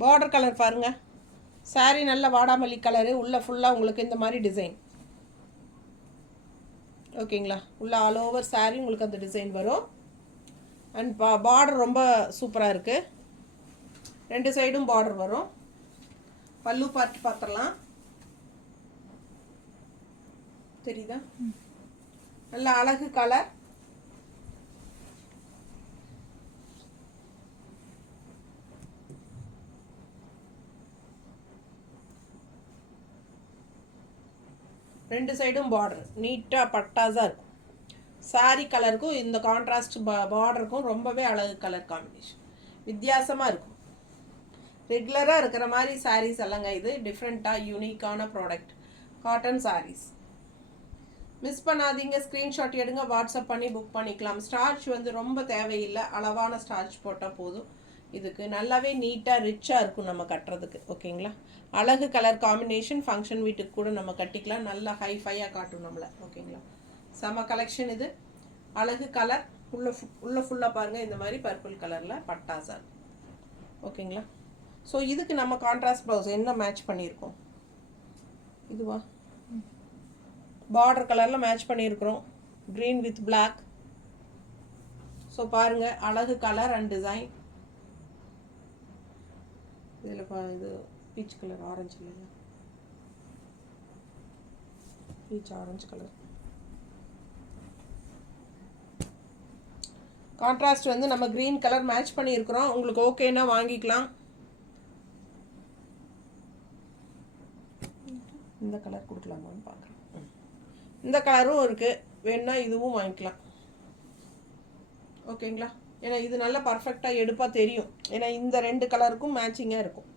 border colour பாருங்க. சாரி நல்ல வாடாமல்லி கலரு. உள்ள ஃபுல்லாக உங்களுக்கு இந்த மாதிரி டிசைன். ஓகேங்களா, உள்ள ஆல் ஓவர் சாரி உங்களுக்கு அந்த டிசைன் வரும். அண்ட் பார்டர் ரொம்ப சூப்பராக இருக்குது. ரெண்டு சைடும் பார்டர் வரும். பல்லு பார்ட் பார்த்துடலாம். தெரியுதா, நல்ல அழகு கலர். ரெண்டு சைடும் பார்டர் நீட்டாக பட்டாஸாக இருக்கும். சாரி கலருக்கும் இந்த கான்ட்ராஸ்ட் பார்டருக்கும் ரொம்பவே அழகு கலர் காம்பினேஷன், வித்தியாசமாக இருக்கும். ரெகுலராக இருக்கிற மாதிரி சாரீஸ் எல்லாங்க இது. டிஃப்ரெண்ட்டாக யூனிக்கான ப்ராடக்ட் காட்டன் சாரீஸ். மிஸ் பண்ணாதீங்க, ஸ்க்ரீன்ஷாட் எடுங்க, வாட்ஸ்அப் பண்ணி புக் பண்ணிக்கலாம். ஸ்டார்ச் வந்து ரொம்ப தேவையில்லை, அளவான ஸ்டார்ச் போட்டால் போதும். இதுக்கு நல்லாவே நீட்டாக ரிச்சாக இருக்கும் நம்ம கட்டுறதுக்கு. ஓகேங்களா, அழகு கலர் காம்பினேஷன், ஃபங்க்ஷன் வீட்டுக்கு கூட நம்ம கட்டிக்கலாம். நல்லா ஹைஃபையாக காட்டும் நம்மளை. ஓகேங்களா, செம கலெக்ஷன் இது. அழகு கலர் உள்ள ஃபுல்லாக பாருங்கள், இந்த மாதிரி பர்பிள் கலரில் பட்டாசா. ஓகேங்களா, ஸோ இதுக்கு நம்ம கான்ட்ராஸ்ட் ப்ளவுஸ் என்ன மேட்ச் பண்ணியிருக்கோம், இதுவா பார்டர் கலரில் மேட்ச் பண்ணியிருக்கிறோம், க்ரீன் வித் பிளாக். ஸோ பாருங்கள், அழகு கலர் அண்ட் டிசைன். இதில் இது பீச் கலர், ஆரஞ்சு இல்லையா, பீச் ஆரஞ்சு கலர். கான்ட்ராஸ்ட் வந்து நம்ம க்ரீன் கலர் மேட்ச் பண்ணியிருக்கிறோம். உங்களுக்கு ஓகேன்னா வாங்கிக்கலாம். இந்த கலர் கொடுக்கலாமான்னு பார்க்குறேன். இந்த கலரும் இருக்குது, வேணுன்னா இதுவும் வாங்கிக்கலாம். ஓகேங்களா, ஏன்னா இது நல்லா பர்ஃபெக்டாக எடுப்பாக தெரியும். ஏன்னா இந்த ரெண்டு கலருக்கும் மேட்சிங்காக இருக்கும்.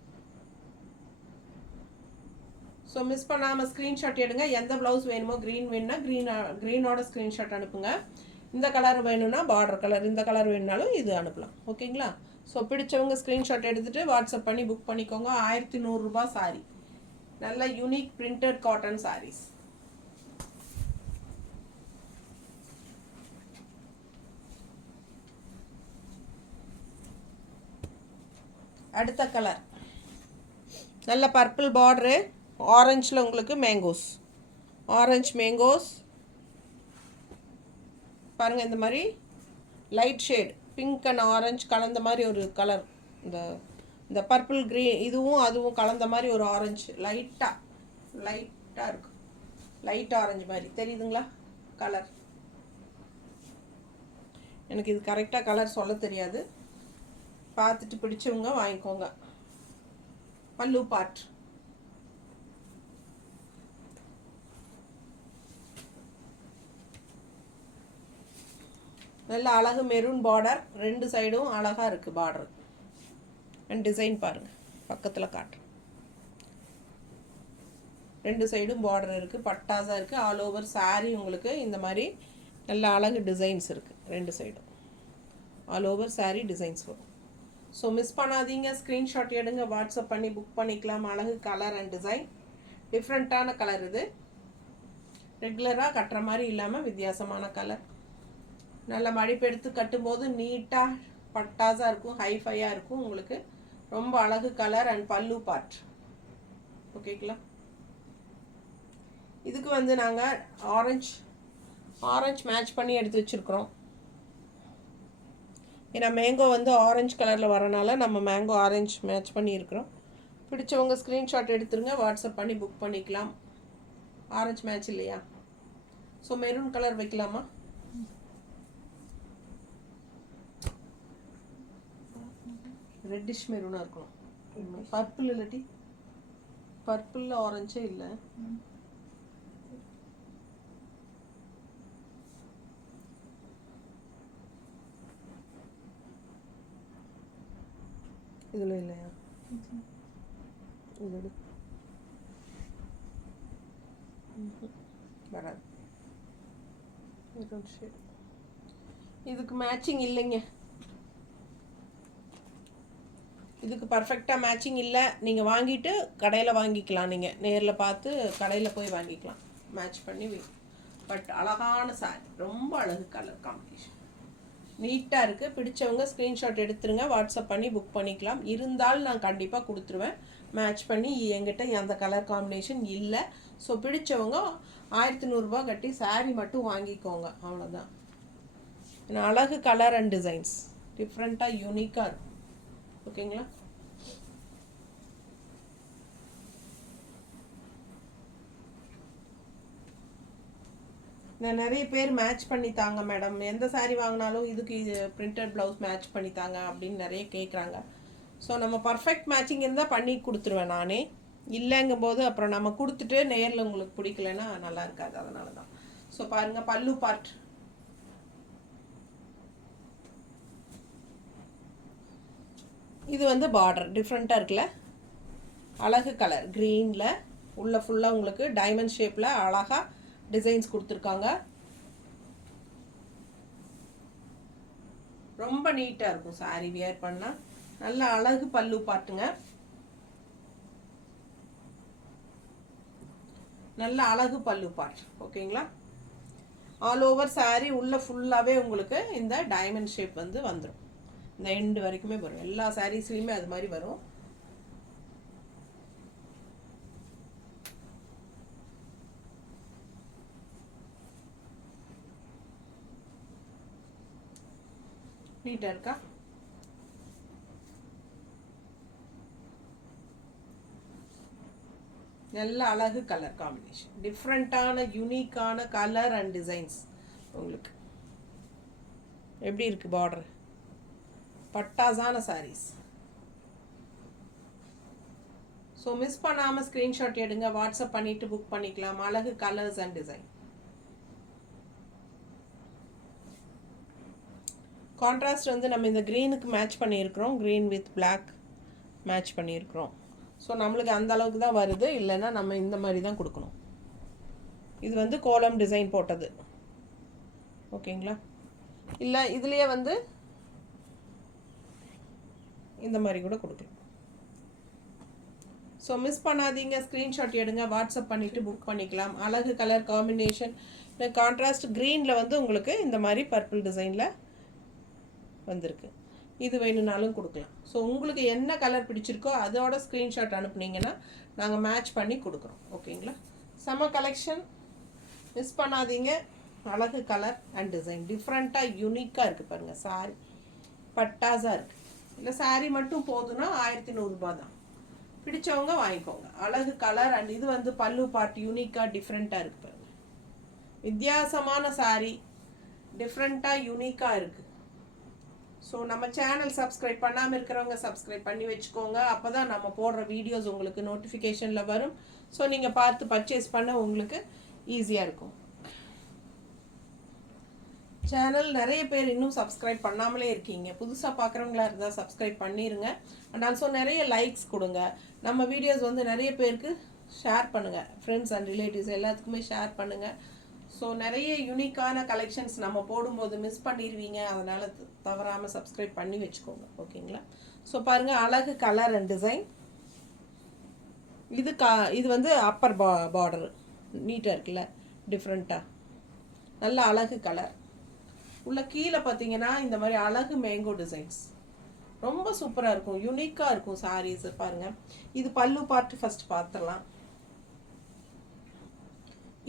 ஸோ மிஸ் பண்ணாமல் ஸ்க்ரீன்ஷாட் எடுங்க. எந்த ப்ளவுஸ் வேணுமோ, க்ரீன் வேணும்னா க்ரீனோட ஸ்க்ரீன்ஷாட் அனுப்புங்க. இந்த கலர் வேணும்னா பார்டர் கலர், இந்த கலர் வேணுனாலும் இது அனுப்பலாம். ஓகேங்களா, ஸோ பிடிச்சவங்க ஸ்க்ரீன்ஷாட் எடுத்துகிட்டு வாட்ஸ்அப் பண்ணி புக் பண்ணிக்கோங்க. 1100 ரூபாய் சாரி, நல்ல யூனிக் பிரிண்டட் காட்டன் சாரீஸ். அடுத்த கலர் நல்ல பர்பிள் பார்டரு, ஆரஞ்சில் உங்களுக்கு மேங்கோஸ், ஆரஞ்சு மேங்கோஸ் பாருங்கள். இந்த மாதிரி light shade pink and orange கலந்த மாதிரி ஒரு கலர். இந்த பர்பிள் க்ரீன் இதுவும் அதுவும் கலந்த மாதிரி ஒரு ஆரஞ்சு, லைட்டாக இருக்கும். லைட் ஆரஞ்சு மாதிரி தெரியுதுங்களா கலர்? எனக்கு இது கரெக்டாக கலர் சொல்ல தெரியாது, பார்த்துட்டு பிடிச்சவங்க வாங்கிக்கோங்க. பல்லு பார்ட் நல்ல அழகு மெரூன் பார்டர், ரெண்டு சைடும் அழகாக இருக்குது பார்டர். அண்ட் டிசைன் பாருங்கள், பக்கத்தில் காட்டுறேன். ரெண்டு சைடும் பார்டர் இருக்குது, பட்டாஸாக இருக்குது. ஆல் ஓவர் சாரீ உங்களுக்கு இந்த மாதிரி நல்ல அழகு டிசைன்ஸ் இருக்குது. ரெண்டு சைடும் ஆல் ஓவர் சாரீ டிசைன்ஸ் வரும். ஸோ மிஸ் பண்ணாதீங்க, ஸ்க்ரீன்ஷாட் எடுங்க, வாட்ஸ்அப் பண்ணி புக் பண்ணிக்கலாம். அழகு கலர் அண்ட் டிசைன், டிஃப்ரெண்ட்டான கலர் இது. ரெகுலராக கட்டுற மாதிரி இல்லாமல் வித்தியாசமான கலர். நல்ல மடிப்பு எடுத்து கட்டும்போது நீட்டாக பட்டாஸாக இருக்கும், ஹைஃபையாக இருக்கும். உங்களுக்கு ரொம்ப அழகு கலர் அண்ட் பல்லு பார்ட். ஓகேங்களா, இதுக்கு வந்து நாங்கள் ஆரஞ்சு மேட்ச் பண்ணி எடுத்து வச்சுருக்குறோம். ஏன்னா மேங்கோ வந்து ஆரஞ்சு கலரில் வரனால நம்ம மேங்கோ ஆரஞ்சு மேட்ச் பண்ணியிருக்கிறோம். பிடிச்சவங்க ஸ்க்ரீன்ஷாட் எடுத்துருங்க, வாட்ஸ்அப் பண்ணி புக் பண்ணிக்கலாம். ஆரஞ்சு மேட்ச் இல்லையா, ஸோ மெரூன் கலர் வைக்கலாமா? ரெட்டிஷ் மெரூனாக இருக்கணும். பர்பிள் இல்லாட்டி பர்பிளில் ஆரஞ்சே இல்லை. இதில் இல்லையா, இது வராது. இதுக்கு மேட்சிங் இல்லைங்க, இதுக்கு பர்ஃபெக்டாக மேட்சிங் இல்லை. நீங்கள் வாங்கிட்டு கடையில் வாங்கிக்கலாம், நீங்கள் நேரில் பார்த்து கடையில் போய் வாங்கிக்கலாம் மேட்ச் பண்ணி. பட் அழகான சாரி, ரொம்ப அழகு கலர் காம்பினேஷன், நீட்டாக இருக்குது. பிடிச்சவங்க ஸ்க்ரீன்ஷாட் எடுத்துருங்க, வாட்ஸ்அப் பண்ணி புக் பண்ணிக்கலாம். இருந்தால் நான் கண்டிப்பாக கொடுத்துருவேன் மேட்ச் பண்ணி. என்கிட்ட அந்த கலர் காம்பினேஷன் இல்லை. ஸோ பிடிச்சவங்க 1100 ரூபா கட்டி சாரீ மட்டும் வாங்கிக்கோங்க, அவ்வளோதான். ஏன்னா அழகு கலர் அண்ட் டிசைன்ஸ் டிஃப்ரெண்ட்டாக யூனிக்காக இருக்கும். ஓகேங்களா, நான் நிறைய பேர் மேட்ச் பண்ணி தாங்க மேடம், எந்த சாரீ வாங்கினாலும் இதுக்கு இது பிரிண்டட் ப்ளவுஸ் மேட்ச் பண்ணி தாங்க அப்படின்னு நிறைய கேட்குறாங்க. ஸோ நம்ம பர்ஃபெக்ட் மேட்சிங் இருந்தால் பண்ணி கொடுத்துருவேன் நானே. இல்லைங்கும்போது அப்புறம் நம்ம கொடுத்துட்டு நேரில் உங்களுக்கு பிடிக்கலன்னா நல்லா இருக்காது, அதனால தான். ஸோ பாருங்கள் பல்லு பார்ட். இது வந்து பார்டர் டிஃப்ரெண்ட்டாக இருக்குல்ல, அழகு கலர் க்ரீனில் உள்ள ஃபுல்லாக உங்களுக்கு டைமண்ட் ஷேப்பில் அழகாக டிசைன்ஸ் கொடுத்துருக்காங்க. ரொம்ப நீட்டாக இருக்கும் சாரீ வியர் பண்ணால். நல்ல அழகு பல்லு பாட்டுங்க, நல்ல அழகு பல்லு பாட். ஓகேங்களா, ஆல் ஓவர் சாரீ உள்ள ஃபுல்லாகவே உங்களுக்கு இந்த டைமண்ட் ஷேப் வந்து வந்துடும். இந்த எண்டு வரைக்குமே வரும், எல்லா சாரீஸ்லையுமே அது மாதிரி வரும். நீட்டாக இருக்கா? நல்ல அழகு கலர் காம்பினேஷன், டிஃப்ரெண்ட்டான யூனிக்கான கலர் அண்ட் டிசைன்ஸ். உங்களுக்கு எப்படி இருக்குது பார்டர்? பட்டாசான சாரீஸ். ஸோ மிஸ் பண்ணாமல் ஸ்க்ரீன்ஷாட் எடுங்க, வாட்ஸ்அப் பண்ணிவிட்டு புக் பண்ணிக்கலாம். அழகு கலர்ஸ் அண்ட் டிசைன். கான்ட்ராஸ்ட் வந்து நம்ம இந்த க்ரீனுக்கு மேட்ச் பண்ணியிருக்கிறோம், க்ரீன் வித் பிளாக் மேட்ச் பண்ணியிருக்கிறோம். ஸோ நம்மளுக்கு அந்த அளவுக்கு தான் வருது, இல்லைன்னா நம்ம இந்த மாதிரி தான் கொடுக்கணும். இது வந்து கோலம் டிசைன் போட்டது. ஓகேங்களா, இல்லை இதுலேயே வந்து இந்த மாதிரி கூட கொடுக்கலாம். ஸோ மிஸ் பண்ணாதீங்க, ஸ்க்ரீன்ஷாட் எடுங்க, வாட்ஸ்அப் பண்ணிவிட்டு புக் பண்ணிக்கலாம். அழகு கலர் காம்பினேஷன். இந்த கான்ட்ராஸ்ட் க்ரீனில் வந்து உங்களுக்கு இந்த மாதிரி பர்பிள் டிசைனில் வந்திருக்கு. இது வேணும்னாலும் கொடுக்கலாம். ஸோ உங்களுக்கு என்ன கலர் பிடிச்சிருக்கோ அதோட ஸ்க்ரீன்ஷாட் அனுப்புனீங்கன்னா நாங்கள் மேட்ச் பண்ணி கொடுக்குறோம். ஓகேங்களா, செம கலெக்ஷன், மிஸ் பண்ணாதீங்க. அழகு கலர் அண்ட் டிசைன் டிஃப்ரெண்ட்டாக யூனிக்காக இருக்குது பாருங்கள். சாரி பட்டாஸாக இருக்குது. இல்லை சாரீ மட்டும் போதுன்னா 1100 தான். பிடிச்சவங்க வாங்கிக்கோங்க. அழகு கலர் அண்ட் இது வந்து பல்லு பார்ட் யூனிக்காக டிஃப்ரெண்ட்டாக இருக்குது பாருங்கள். வித்தியாசமான சாரீ, டிஃப்ரெண்ட்டாக யூனிக்காக இருக்குது. ஸோ நம்ம சேனல் சப்ஸ்கிரைப் பண்ணாமல் இருக்கிறவங்க சப்ஸ்கிரைப் பண்ணி வச்சுக்கோங்க. அப்போ தான் நம்ம போடுற வீடியோஸ் உங்களுக்கு நோட்டிஃபிகேஷனில் வரும். ஸோ நீங்கள் பார்த்து பர்ச்சேஸ் பண்ண உங்களுக்கு ஈஸியாக இருக்கும். சேனல் நிறைய பேர் இன்னும் சப்ஸ்கிரைப் பண்ணாமலே இருக்கீங்க. புதுசாக பார்க்குறவங்களா இருந்தால் சப்ஸ்கிரைப் பண்ணிடுங்க. அண்ட் ஆல்சோ நிறைய லைக்ஸ் கொடுங்க. நம்ம வீடியோஸ் வந்து நிறைய பேருக்கு ஷேர் பண்ணுங்கள், ஃப்ரெண்ட்ஸ் அண்ட் ரிலேட்டிவ்ஸ் எல்லாத்துக்குமே ஷேர் பண்ணுங்கள். ஸோ நிறைய யூனிக்கான கலெக்ஷன்ஸ் நம்ம போடும்போது மிஸ் பண்ணிடுவீங்க, அதனால் தவறாமல் சப்ஸ்கிரைப் பண்ணி வச்சுக்கோங்க. ஓகேங்களா, ஸோ பாருங்கள் அழகு கலர் அண்ட் டிசைன். இது வந்து அப்பர் பார்டர் நீட்டாக இருக்குல்ல, டிஃப்ரெண்ட்டாக நல்ல அழகு கலர். உள்ள கீழே பார்த்தீங்கன்னா இந்த மாதிரி அழகு மேங்கோ டிசைன்ஸ் ரொம்ப சூப்பராக இருக்கும், யூனிக்காக இருக்கும் சாரீஸ். பாருங்கள், இது பல்லு பார்ட் ஃபர்ஸ்ட் பார்த்துடலாம்.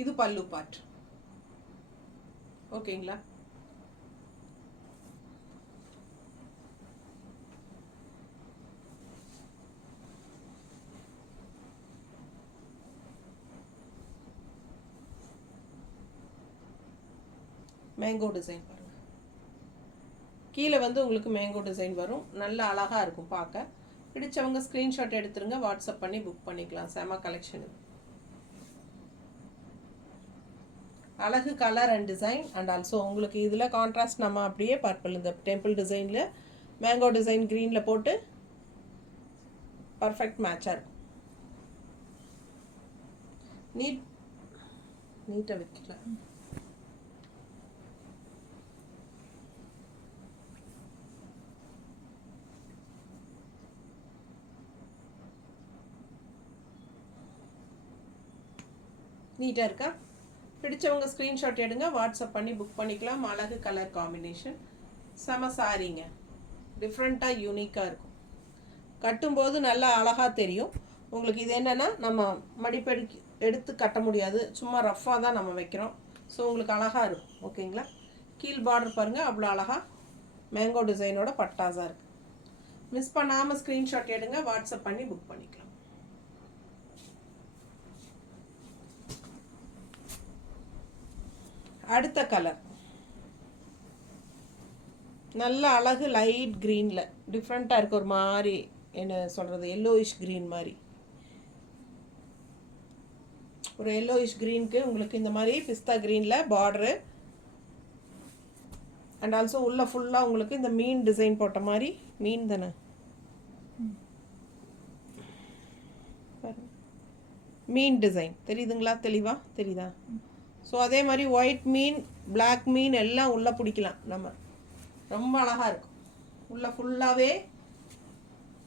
இது பல்லு பார்ட். ஓகேங்களா, மேங்கோ டிசைன் பாருங்கள். கீழே வந்து உங்களுக்கு மேங்கோ டிசைன் வரும், நல்ல அழகாக இருக்கும் பார்க்க. பிடிச்சவங்க ஸ்க்ரீன்ஷாட் எடுத்துருங்க, வாட்ஸ்அப் பண்ணி புக் பண்ணிக்கலாம். செம கலெக்ஷன் இது. அழகு colour and design and also உங்களுக்கு இதில் கான்ட்ராஸ்ட் நம்ம அப்படியே பர்பிள் இந்த டெம்பிள் டிசைனில் மேங்கோ டிசைன் க்ரீனில் போட்டு பர்ஃபெக்ட் மேட்சாக இருக்கும். நீட்டாக வைக்கல. நீட்டாக இருக்கா? பிடிச்சவங்க ஸ்க்ரீன்ஷாட் எடுங்க, வாட்ஸ்அப் பண்ணி புக் பண்ணிக்கலாம். அழகு கலர் காம்பினேஷன், செம சாரீங்க, டிஃப்ரெண்ட்டாக யூனிக்காக இருக்கும். கட்டும்போது நல்லா அழகாக தெரியும் உங்களுக்கு. இது என்னென்னா நம்ம எடுத்து கட்ட முடியாது, சும்மா ரஃப்பாக தான் நம்ம வைக்கிறோம். ஸோ உங்களுக்கு அழகாக இருக்கும். ஓகேங்களா, கீழ் பார்டர் பாருங்கள், அவ்வளோ அழகாக மேங்கோ டிசைனோட பட்டாஸாக இருக்குது. மிஸ் பண்ணாமல் ஸ்க்ரீன்ஷாட் எடுங்க, வாட்ஸ்அப் பண்ணி புக் பண்ணிக்கலாம். அடுத்த கலர் நல்ல அழகு லைட் க்ரீனில் டிஃப்ரெண்ட்டாக இருக்குது. ஒரு மாதிரி என்ன சொல்கிறது, எல்லோயிஷ் க்ரீன் மாதிரி ஒரு yellowish greenக்கு உங்களுக்கு இந்த மாதிரி பிஸ்தா greenல பார்டரு அண்ட் ஆல்சோ உள்ள ஃபுல்லாக உங்களுக்கு இந்த மீன் டிசைன் போட்ட மாதிரி மீன் தானே மீன் டிசைன் தெரியுதுங்களா தெளிவாக தெரியுதா ஸோ அதே மாதிரி ஒயிட் மீன் பிளாக் மீன் எல்லாம் உள்ளே பிடிக்கலாம் நம்ம ரொம்ப அழகாக இருக்கும் உள்ளே ஃபுல்லாகவே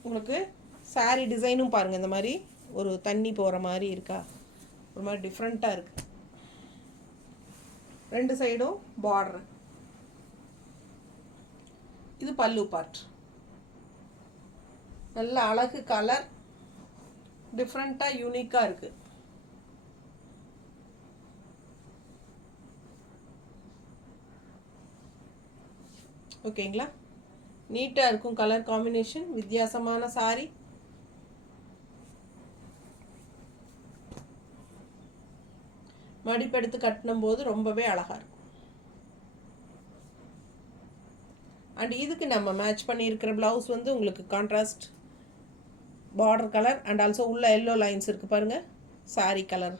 உங்களுக்கு சாரீ டிசைனும் பாருங்கள் இந்த மாதிரி ஒரு தண்ணி போகிற மாதிரி இருக்கா ஒரு மாதிரி டிஃப்ரெண்ட்டாக இருக்குது ரெண்டு சைடும் பார்டரு இது பல்லு பார்ட் நல்ல அழகு கலர் டிஃப்ரெண்ட்டாக யூனிக்காக இருக்குது ஓகேங்களா நீட்டாக இருக்கும் கலர் காம்பினேஷன் வித்தியாசமான சாரி மடிப்பெடுத்து கட்டணும் போது ரொம்பவே அழகாக இருக்கும் அண்ட் இதுக்கு நம்ம மேட்ச் பண்ணியிருக்கிற ப்ளவுஸ் வந்து உங்களுக்கு contrast border colour and also உள்ள எல்லோ லைன்ஸ் இருக்குது பாருங்கள் சாரி கலர்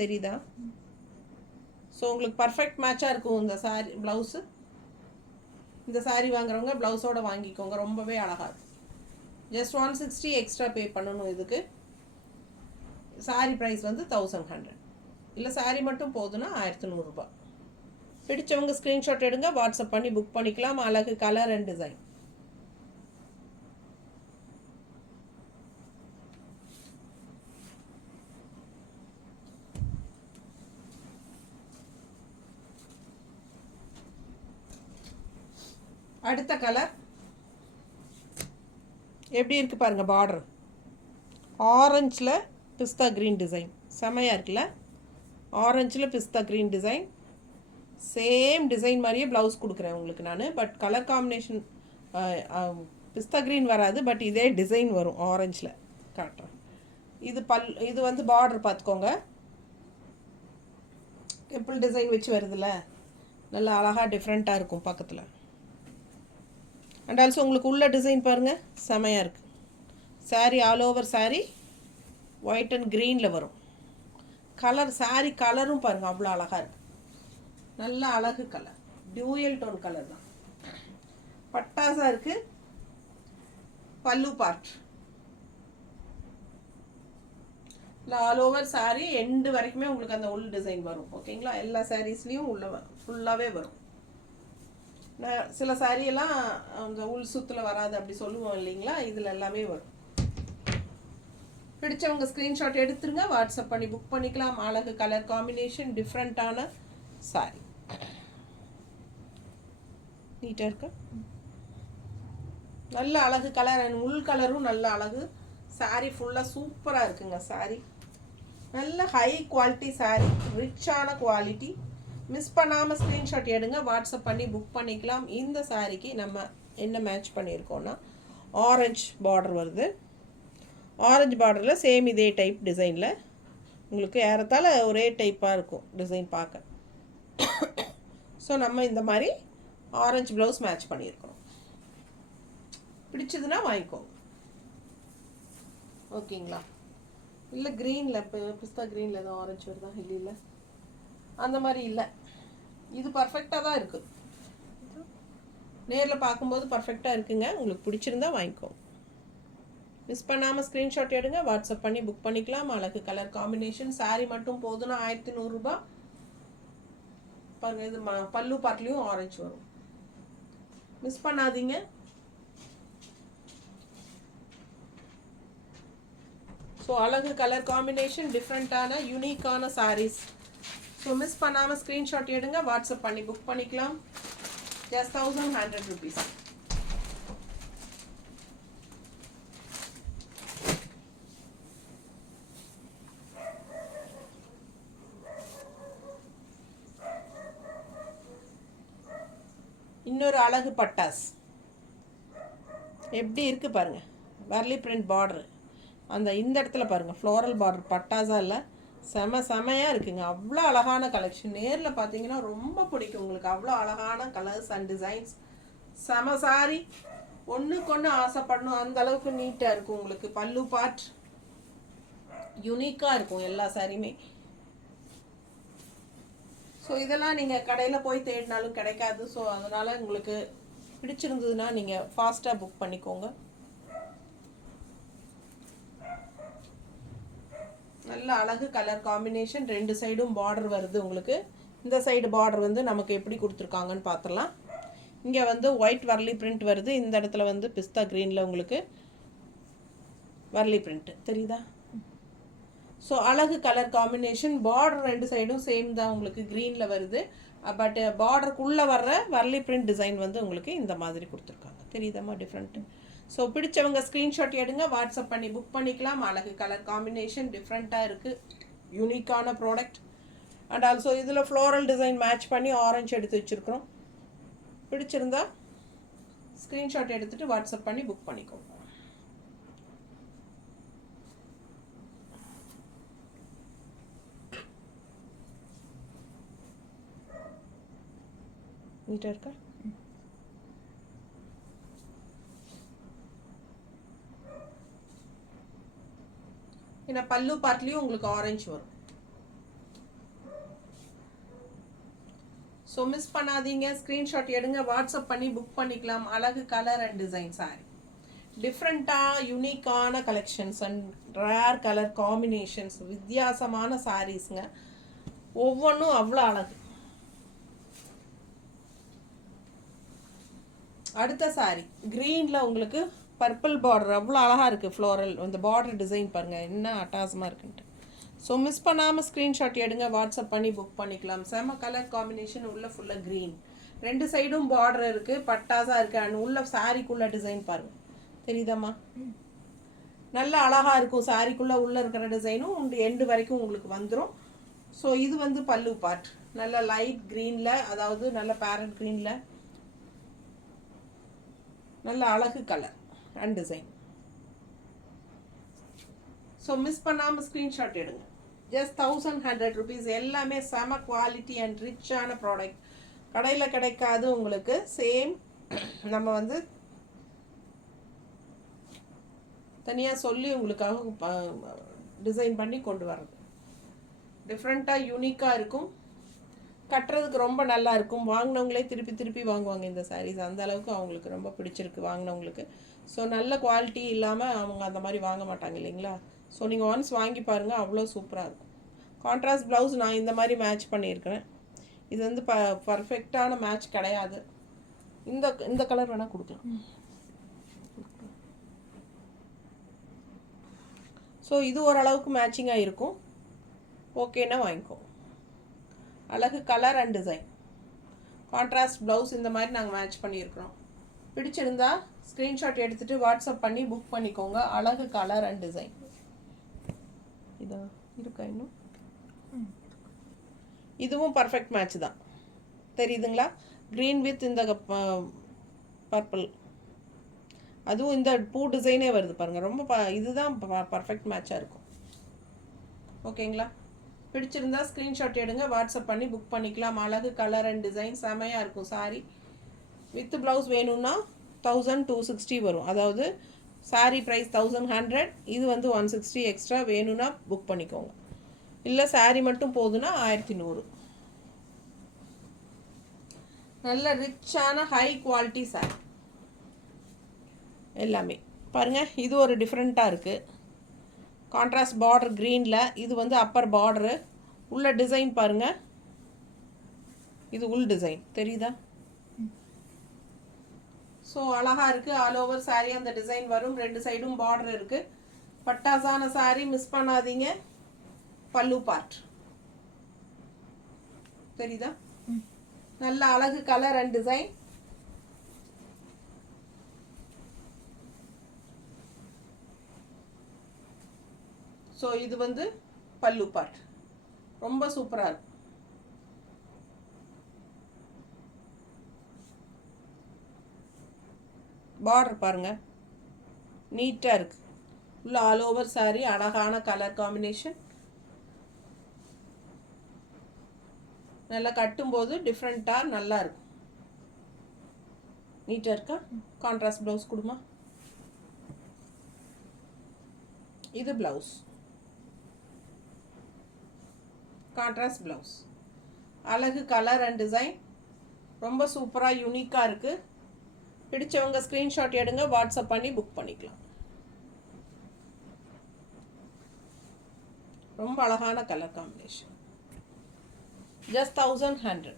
தெரியுதா ஸோ உங்களுக்கு பர்ஃபெக்ட் மேட்சாக இருக்கும் இந்த சாரி ப்ளவுஸு இந்த சாரி வாங்குறவங்க ப்ளவுஸோடு வாங்கிக்கோங்க ரொம்பவே அழகாக இருக்கும் ஜஸ்ட் 160 எக்ஸ்ட்ரா பே பண்ணணும் இதுக்கு சாரி ப்ரைஸ் வந்து 1100 இல்லை சாரி மட்டும் போதுன்னா 1100 ரூபாய் பிடிச்சவங்க ஸ்க்ரீன்ஷாட் எடுங்க வாட்ஸ்அப் பண்ணி புக் பண்ணிக்கலாம் அழகு கலர் அண்ட் டிசைன் அடுத்த கலர் எப்படி இருக்குது பாருங்கள் பார்டர் ஆரஞ்சில் பிஸ்தா க்ரீன் டிசைன் செமையாக இருக்குல்ல ஆரஞ்சில் பிஸ்தா க்ரீன் டிசைன் சேம் டிசைன் மாதிரியே ப்ளவுஸ் கொடுக்குறேன் உங்களுக்கு நான் பட் கலர் காம்பினேஷன் பிஸ்தா க்ரீன் வராது பட் இதே டிசைன் வரும் ஆரஞ்சில் காட்டுறேன் இது வந்து பார்டர் பார்த்துக்கோங்க டெம்பிள் டிசைன் வச்சு வருதுல்ல நல்லா அழகாக டிஃப்ரெண்ட்டாக இருக்கும் பக்கத்தில் அண்ட் ஆல்சோ உங்களுக்கு உள்ள டிசைன் பாருங்கள் செமையாக இருக்குது sari all over sari white and க்ரீனில் வரும் கலர் சாரீ கலரும் பாருங்கள் அவ்வளோ அழகாக இருக்குது நல்ல அழகு கலர் டியூயல் டோன் கலர் தான் பட்டாசாக இருக்குது பல்லு பார்ட் இல்லை ஆல் ஓவர் சாரீ எண்டு வரைக்குமே உங்களுக்கு அந்த உள் டிசைன் வரும் ஓகேங்களா எல்லா சாரீஸ்லேயும் உள்ள ஃபுல்லாகவே வரும் நான் சில சாரியெல்லாம் அந்த உள் சுத்தில் வராது அப்படி சொல்லுவோம் இல்லைங்களா இதில் எல்லாமே வரும் பிடிச்சவங்க ஸ்க்ரீன்ஷாட் எடுத்துருங்க வாட்ஸ்அப் பண்ணி புக் பண்ணிக்கலாம் அழகு கலர் காம்பினேஷன் டிஃப்ரெண்ட்டான சாரி நீட்டாக இருக்கு நல்ல அழகு கலர் அண்ட் உள் கலரும் நல்ல அழகு சாரி ஃபுல்லாக சூப்பராக இருக்குங்க சாரி நல்ல ஹை குவாலிட்டி சாரி ரிச்சான குவாலிட்டி மிஸ் பண்ணாமல் ஸ்க்ரீன்ஷாட் எடுங்க வாட்ஸ்அப் பண்ணி புக் பண்ணிக்கலாம் இந்த சாரிக்கு நம்ம என்ன மேட்ச் பண்ணியிருக்கோன்னா ஆரஞ்சு பார்டர் வருது ஆரஞ்சு பார்டரில் சேம் இதே டைப் டிசைனில் உங்களுக்கு ஏறத்தாழ ஒரே டைப்பாக இருக்கும் டிசைன் பார்க்க ஸோ நம்ம இந்த மாதிரி ஆரஞ்சு ப்ளவுஸ் மேட்ச் பண்ணியிருக்கிறோம் பிடிச்சதுன்னா வாங்கிக்கோங்க ஓகேங்களா இல்லை க்ரீனில் இப்போ பிஸ்தா க்ரீனில் எதுவும் ஆரஞ்சு வருதா இல்லை அந்த மாதிரி இல்லை இது பர்ஃபெக்டாக தான் இருக்குது நேரில் பார்க்கும்போது பர்ஃபெக்டாக இருக்குங்க உங்களுக்கு பிடிச்சிருந்தா வாங்கிக்கோங்க மிஸ் பண்ணாமல் ஸ்க்ரீன்ஷாட் எடுங்க வாட்ஸ்அப் பண்ணி புக் பண்ணிக்கலாம் அழகு கலர் காம்பினேஷன் சாரீ மட்டும் போதுன்னா 1100 ரூபாய் பாருங்கள் இது பல்லு பார்ட்லேயும் ஆரஞ்சு வரும் மிஸ் பண்ணாதீங்க ஸோ அழகு கலர் காம்பினேஷன் டிஃப்ரெண்ட்டான யூனிக்கான சாரீஸ் ஸோ மிஸ் பண்ணாமல் ஸ்க்ரீன்ஷாட் எடுங்க வாட்ஸ்அப் பண்ணி புக் பண்ணிக்கலாம் ஜஸ்ட் 1100 rupees இன்னொரு அழகு பட்டாஸ் எப்படி இருக்குது பாருங்கள் வர்லி பிரிண்ட் பார்டரு அந்த இந்த இடத்துல பாருங்கள் ஃப்ளோரல் பார்டர் பட்டாஸா இல்லை செமையாக இருக்குங்க அவ்வளோ அழகான கலெக்ஷன் நேரில் பார்த்தீங்கன்னா ரொம்ப பிடிக்கும் உங்களுக்கு அவ்வளோ அழகான கலர்ஸ் அண்ட் டிசைன்ஸ் செம சாரி ஒன்றுக்கு ஒன்று ஆசைப்படணும் அந்த அளவுக்கு நீட்டாக இருக்கும் உங்களுக்கு பல்லு பார்ட் யூனிக்காக இருக்கும் எல்லா சாரியுமே. ஸோ இதெல்லாம் நீங்கள் கடையில் போய் தேடினாலும் கிடைக்காது. ஸோ அதனால் உங்களுக்கு பிடிச்சிருந்ததுன்னா நீங்கள் ஃபாஸ்ட்டாக புக் பண்ணிக்கோங்க. நல்ல அழகு கலர் காம்பினேஷன், 2 சைடும் பார்டர் வருது உங்களுக்கு. இந்த சைடு பார்டர் வந்து நமக்கு எப்படி கொடுத்துருக்காங்கன்னு பார்த்துடலாம். இங்கே வந்து ஒயிட் வர்லி பிரிண்ட் வருது. இந்த இடத்துல வந்து பிஸ்தா க்ரீனில் உங்களுக்கு வர்லி பிரிண்ட் தெரியுதா? ஸோ அழகு கலர் காம்பினேஷன். பார்டர் 2 சைடும் சேம் தான் உங்களுக்கு க்ரீனில் வருது. பட் பார்டருக்குள்ளே வர்ற வர்லி பிரிண்ட் டிசைன் வந்து உங்களுக்கு இந்த மாதிரி கொடுத்துருக்காங்க. தெரியுதாம்மா டிஃப்ரெண்ட்டு? ஸோ பிடிச்சவங்க ஸ்க்ரீன்ஷாட் எடுங்க, வாட்ஸ்அப் பண்ணி புக் பண்ணிக்கலாம். அழகு கலர் காம்பினேஷன் டிஃப்ரெண்ட்டாக இருக்குது, யூனிக்கான ப்ராடக்ட். அண்ட் ஆல்சோ இதில் ஃப்ளோரல் டிசைன் மேட்ச் பண்ணி ஆரஞ்சு எடுத்து வச்சுருக்கிறோம். பிடிச்சிருந்தா ஸ்க்ரீன்ஷாட் எடுத்துகிட்டு வாட்ஸ்அப் பண்ணி புக் பண்ணிக்கோங்க. நீட்டாக இருக்கா? ஏன்னா பல்லு பார்ட்லேயும் உங்களுக்கு ஆரஞ்சு வரும். ஸோ மிஸ் பண்ணாதீங்க, ஸ்க்ரீன்ஷாட் எடுங்க, வாட்ஸ்அப் பண்ணி புக் பண்ணிக்கலாம். அழகு கலர் அண்ட் டிசைன் சாரி, டிஃப்ரெண்ட்டாக யூனிக்கான collections and rare colour combinations, வித்தியாசமான சாரீஸுங்க. ஒவ்வொன்றும் அவ்வளோ அழகு. அடுத்த சாரி க்ரீனில் உங்களுக்கு பர்பிள் பார்டர் அவ்வளோ அழகாக இருக்குது. ஃப்ளோரல் அந்த பார்டர் டிசைன் பாருங்கள் என்ன அட்டாசமாக இருக்குன்ட்டு. ஸோ மிஸ் பண்ணாமல் ஸ்க்ரீன்ஷாட் எடுங்க, வாட்ஸ்அப் பண்ணி புக் பண்ணிக்கலாம். செம கலர் காம்பினேஷன், உள்ள ஃபுல்லாக க்ரீன், 2 சைடும் பார்டர் இருக்குது, பட்டாஸாக இருக்குது. அண்ட் உள்ள சாரிக்குள்ளே டிசைன் பாருங்கள், தெரியுதாம்மா? நல்லா அழகாக இருக்கும். சாரிக்குள்ளே உள்ளே இருக்கிற டிசைனும் உண்டு எண்டு வரைக்கும் உங்களுக்கு வந்துடும். ஸோ இது வந்து பல்லு பார்ட், நல்ல லைட் க்ரீனில், அதாவது நல்ல பேரட் க்ரீனில், நல்ல அழகு colour and design. So miss பண்ணாமல் ஸ்க்ரீன்ஷாட் எடுங்க. Just 1100 rupees. எல்லாமே செம குவாலிட்டி அண்ட் ரிச்சான ப்ராடக்ட், கடையில் கிடைக்காது உங்களுக்கு. சேம் நம்ம வந்து தனியாக சொல்லி உங்களுக்காக டிசைன் பண்ணி கொண்டு வர்றது. டிஃப்ரெண்ட்டாக யூனிக்காக இருக்கும், கட்டுறதுக்கு ரொம்ப நல்லா இருக்கும். வாங்கினவங்களே திருப்பி திருப்பி வாங்குவாங்க இந்த சாரீஸ், அந்த அளவுக்கு அவங்களுக்கு ரொம்ப பிடிச்சிருக்கு வாங்கினவங்களுக்கு. ஸோ நல்ல குவாலிட்டி இல்லாமல் அவங்க அந்த மாதிரி வாங்க மாட்டாங்க இல்லைங்களா? ஸோ நீங்கள் ஒன்ஸ் வாங்கி பாருங்கள், அவ்வளோ சூப்பராக இருக்கும். கான்ட்ராஸ்ட் ப்ளவுஸ் நான் இந்த மாதிரி மேட்ச் பண்ணியிருக்கிறேன். இது வந்து பர்ஃபெக்டான மேட்ச் கிடையாது. இந்த கலர் வேணால் கொடுக்கலாம். ஸோ இது ஓரளவுக்கு மேட்சிங்காக இருக்கும், ஓகேன்னா வாங்கிக்கோ. அழகு colour and design, contrast blouse இந்த மாதிரி நாங்கள் மேட்ச் பண்ணியிருக்கிறோம். பிடிச்சிருந்தா ஸ்க்ரீன்ஷாட் எடுத்துகிட்டு வாட்ஸ்அப் பண்ணி புக் பண்ணிக்கோங்க. அழகு கலர் அண்ட் டிசைன். இதான் இருக்கா இன்னும்? இதுவும் பர்ஃபெக்ட் மேட்ச் தான், தெரியுதுங்களா? க்ரீன் வித் இந்த பர்பிள், அதுவும் இந்த பூ டிசைனே வருது பாருங்கள். ரொம்ப இதுதான் பர்ஃபெக்ட் மேட்சாக இருக்கும். ஓகேங்களா? பிடிச்சிருந்தா ஸ்க்ரீன்ஷாட் எடுங்க, வாட்ஸ்அப் பண்ணி புக் பண்ணிக்கலாம். அழகு கலர் அண்ட் டிசைன் செமையாக இருக்கும். சாரி வித் ப்ளவுஸ் வேணும்னா 1260 வரும். அதாவது சாரி ப்ரைஸ் 1100, இது வந்து 160 எக்ஸ்ட்ரா வேணும்னா புக் பண்ணிக்கோங்க. இல்லை சாரி மட்டும் போதுன்னா 1100. நல்ல ரிச்சான ஹை குவாலிட்டி சாரி எல்லாமே பாருங்கள். இது ஒரு டிஃப்ரெண்ட்டாக இருக்குது. கான்ட்ராஸ்ட் பார்டர் க்ரீனில், இது வந்து அப்பர் பார்டரு. உள்ள டிசைன் பாருங்கள், இது உள் டிசைன் தெரியுதா? ஸோ அழகாக இருக்குது. ஆல் ஓவர் சாரீ அந்த டிசைன் வரும். 2 சைடும் பார்டர் இருக்குது. பட்டாசான சாரீ, மிஸ் பண்ணாதீங்க. பல்லு பார்ட் தெரியுதா? நல்ல அழகு கலர் அண்ட் டிசைன். ஸோ இது வந்து பல்லு பார்ட், ரொம்ப சூப்பராக இருக்கும். பார்டர் பாருங்கள், நீட்டாக இருக்குது. உள்ள ஆல் ஓவர் சாரீ அழகான கலர் காம்பினேஷன். நல்லா கட்டும்போது டிஃப்ரெண்ட்டாக நல்லா இருக்கும். நீட்டாக இருக்கா? கான்ட்ராஸ்ட் ப்ளவுஸ் கொடுமா. இது ப்ளவுஸ் கான்ட்ராஸ்ட் ப்ளவுஸ். அழகு கலர் அண்ட் டிசைன் ரொம்ப சூப்பராக யூனிக்காக இருக்குது. பிடிச்சவங்க ஸ்க்ரீன்ஷாட் எடுங்க, வாட்ஸ்அப் பண்ணி புக் பண்ணிக்கலாம். ரொம்ப அழகான கலர் காம்பினேஷன். ஜஸ்ட் 1100.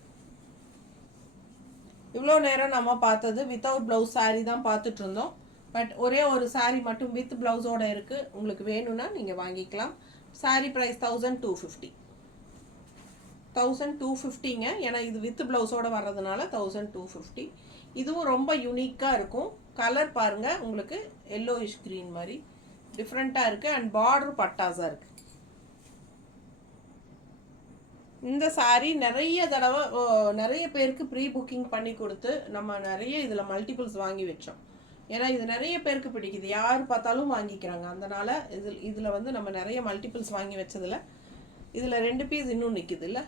இவ்வளோ நேரம் நம்ம பார்த்தது வித்தவுட் ப்ளவுஸ் சாரீ தான் பார்த்துட்டு இருந்தோம். பட் ஒரே ஒரு சாரீ மட்டும் வித் ப்ளவுஸோடு இருக்குது. உங்களுக்கு வேணும்னா நீங்கள் வாங்கிக்கலாம். சாரீ ப்ரைஸ் 1250. 1250ங்க. ஏன்னா இது வித் ப்ளவுஸோடு வர்றதுனால 1250. இதுவும் ரொம்ப யூனிக்காக இருக்கும். கலர் பாருங்கள், உங்களுக்கு எல்லோயிஷ் க்ரீன் மாதிரி டிஃப்ரெண்ட்டாக இருக்குது. அண்ட் பார்டர் பட்டாஸாக இருக்குது. இந்த சாரீ நிறைய தடவை நிறைய பேருக்கு ப்ரீ புக்கிங் பண்ணி கொடுத்து நம்ம நிறைய இதில் மல்டிபிள்ஸ் வாங்கி வச்சோம். ஏன்னா இது நிறைய பேருக்கு பிடிக்குது, யார் பார்த்தாலும் வாங்கிக்கிறாங்க. அதனால் இதில் வந்து நம்ம நிறைய மல்டிபிள்ஸ் வாங்கி வச்சதில் இதில் 2 பீஸ் இன்னும் நிற்குது இல்லை,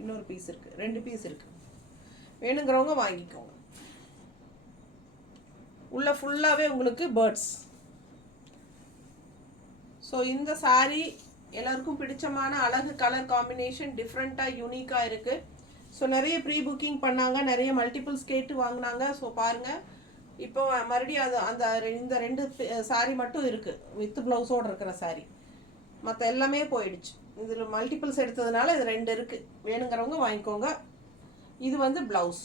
இன்னொரு பீஸ் இருக்குது, 2 பீஸ் இருக்குது. வேணுங்கிறவங்க வாங்கிக்கோங்க. உள்ள ஃபுல்லாகவே உங்களுக்கு பேர்ட்ஸ். ஸோ இந்த சாரீ எல்லாருக்கும் பிடிச்சமான அழகு கலர் காம்பினேஷன், டிஃப்ரெண்ட்டாக யூனிக்காக இருக்குது. ஸோ நிறைய ப்ரீ புக்கிங் பண்ணாங்க, நிறைய மல்டிபிள்ஸ் கேட்டு வாங்கினாங்க. ஸோ பாருங்கள், இப்போ மறுபடியும் இந்த 2 சாரீ மட்டும் இருக்குது வித் ப்ளவுஸோடு இருக்கிற சாரீ. மற்ற எல்லாமே போயிடுச்சு. இதில் மல்டிபிள்ஸ் எடுத்ததுனால இது 2 இருக்குது. வேணுங்கிறவங்க வாங்கிக்கோங்க. இது வந்து ப்ளவுஸ்.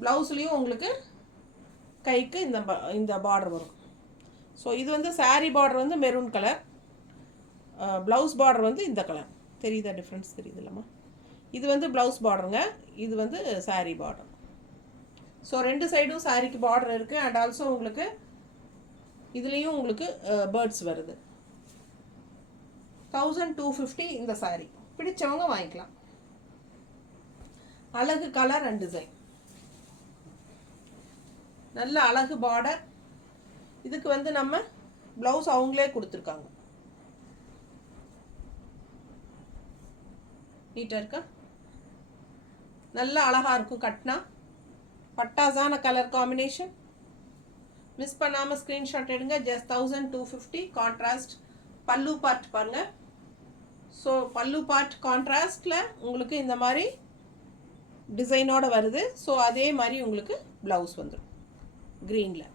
ப்ளவுஸ்லேயும் உங்களுக்கு கைக்கு இந்த பார்டர் வரும். ஸோ இது வந்து சாரீ பார்டர் வந்து மெரூன் கலர், ப்ளவுஸ் பார்டர் வந்து இந்த கலர். தெரியுதா டிஃப்ரென்ஸ்? தெரியுது இல்லைம்மா? இது வந்து ப்ளவுஸ் பார்டருங்க, இது வந்து சாரீ பார்டர். ஸோ 2 சைடும் சாரீக்கு பார்டர் இருக்குது. அண்ட் ஆல்சோ உங்களுக்கு இதுலேயும் உங்களுக்கு பேர்ட்ஸ் வருது. 1250 இந்த சாரீ. பிடிச்சவங்க வாங்கிக்கலாம். அழகு கலர் அண்ட் டிசைன், நல்ல அழகு பார்டர். இதுக்கு வந்து நம்ம ப்ளவுஸ் அவங்களே கொடுத்துருக்காங்க. நீட்டாக இருக்கா? நல்ல அழகாக இருக்கும் கட்டினா. பட்டாசான கலர் காம்பினேஷன். மிஸ் பண்ணாமல் ஸ்க்ரீன்ஷாட் எடுங்க. ஜஸ்ட் 1250. கான்ட்ராஸ்ட் பல்லு பார்ட் பாருங்கள். ஸோ பல்லு பார்ட் கான்ட்ராஸ்டில் உங்களுக்கு இந்த மாதிரி டிசைனோடு வருது. ஸோ அதே மாதிரி உங்களுக்கு ப்ளவுஸ் வந்துடும் க்ரீனில்.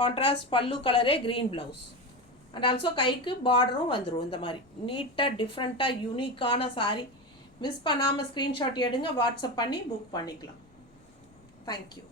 கான்ட்ராஸ்ட் பல்லு கலரே க்ரீன் ப்ளவுஸ். அண்ட் ஆல்சோ கைக்கு பார்டரும் வந்துடும். இந்த மாதிரி நீட்டாக டிஃப்ரெண்ட்டாக யூனிக்கான சாரீ. மிஸ் பண்ணாமல் ஸ்க்ரீன்ஷாட் எடுங்க, வாட்ஸ்அப் பண்ணி புக் பண்ணிக்கலாம். தேங்க்யூ.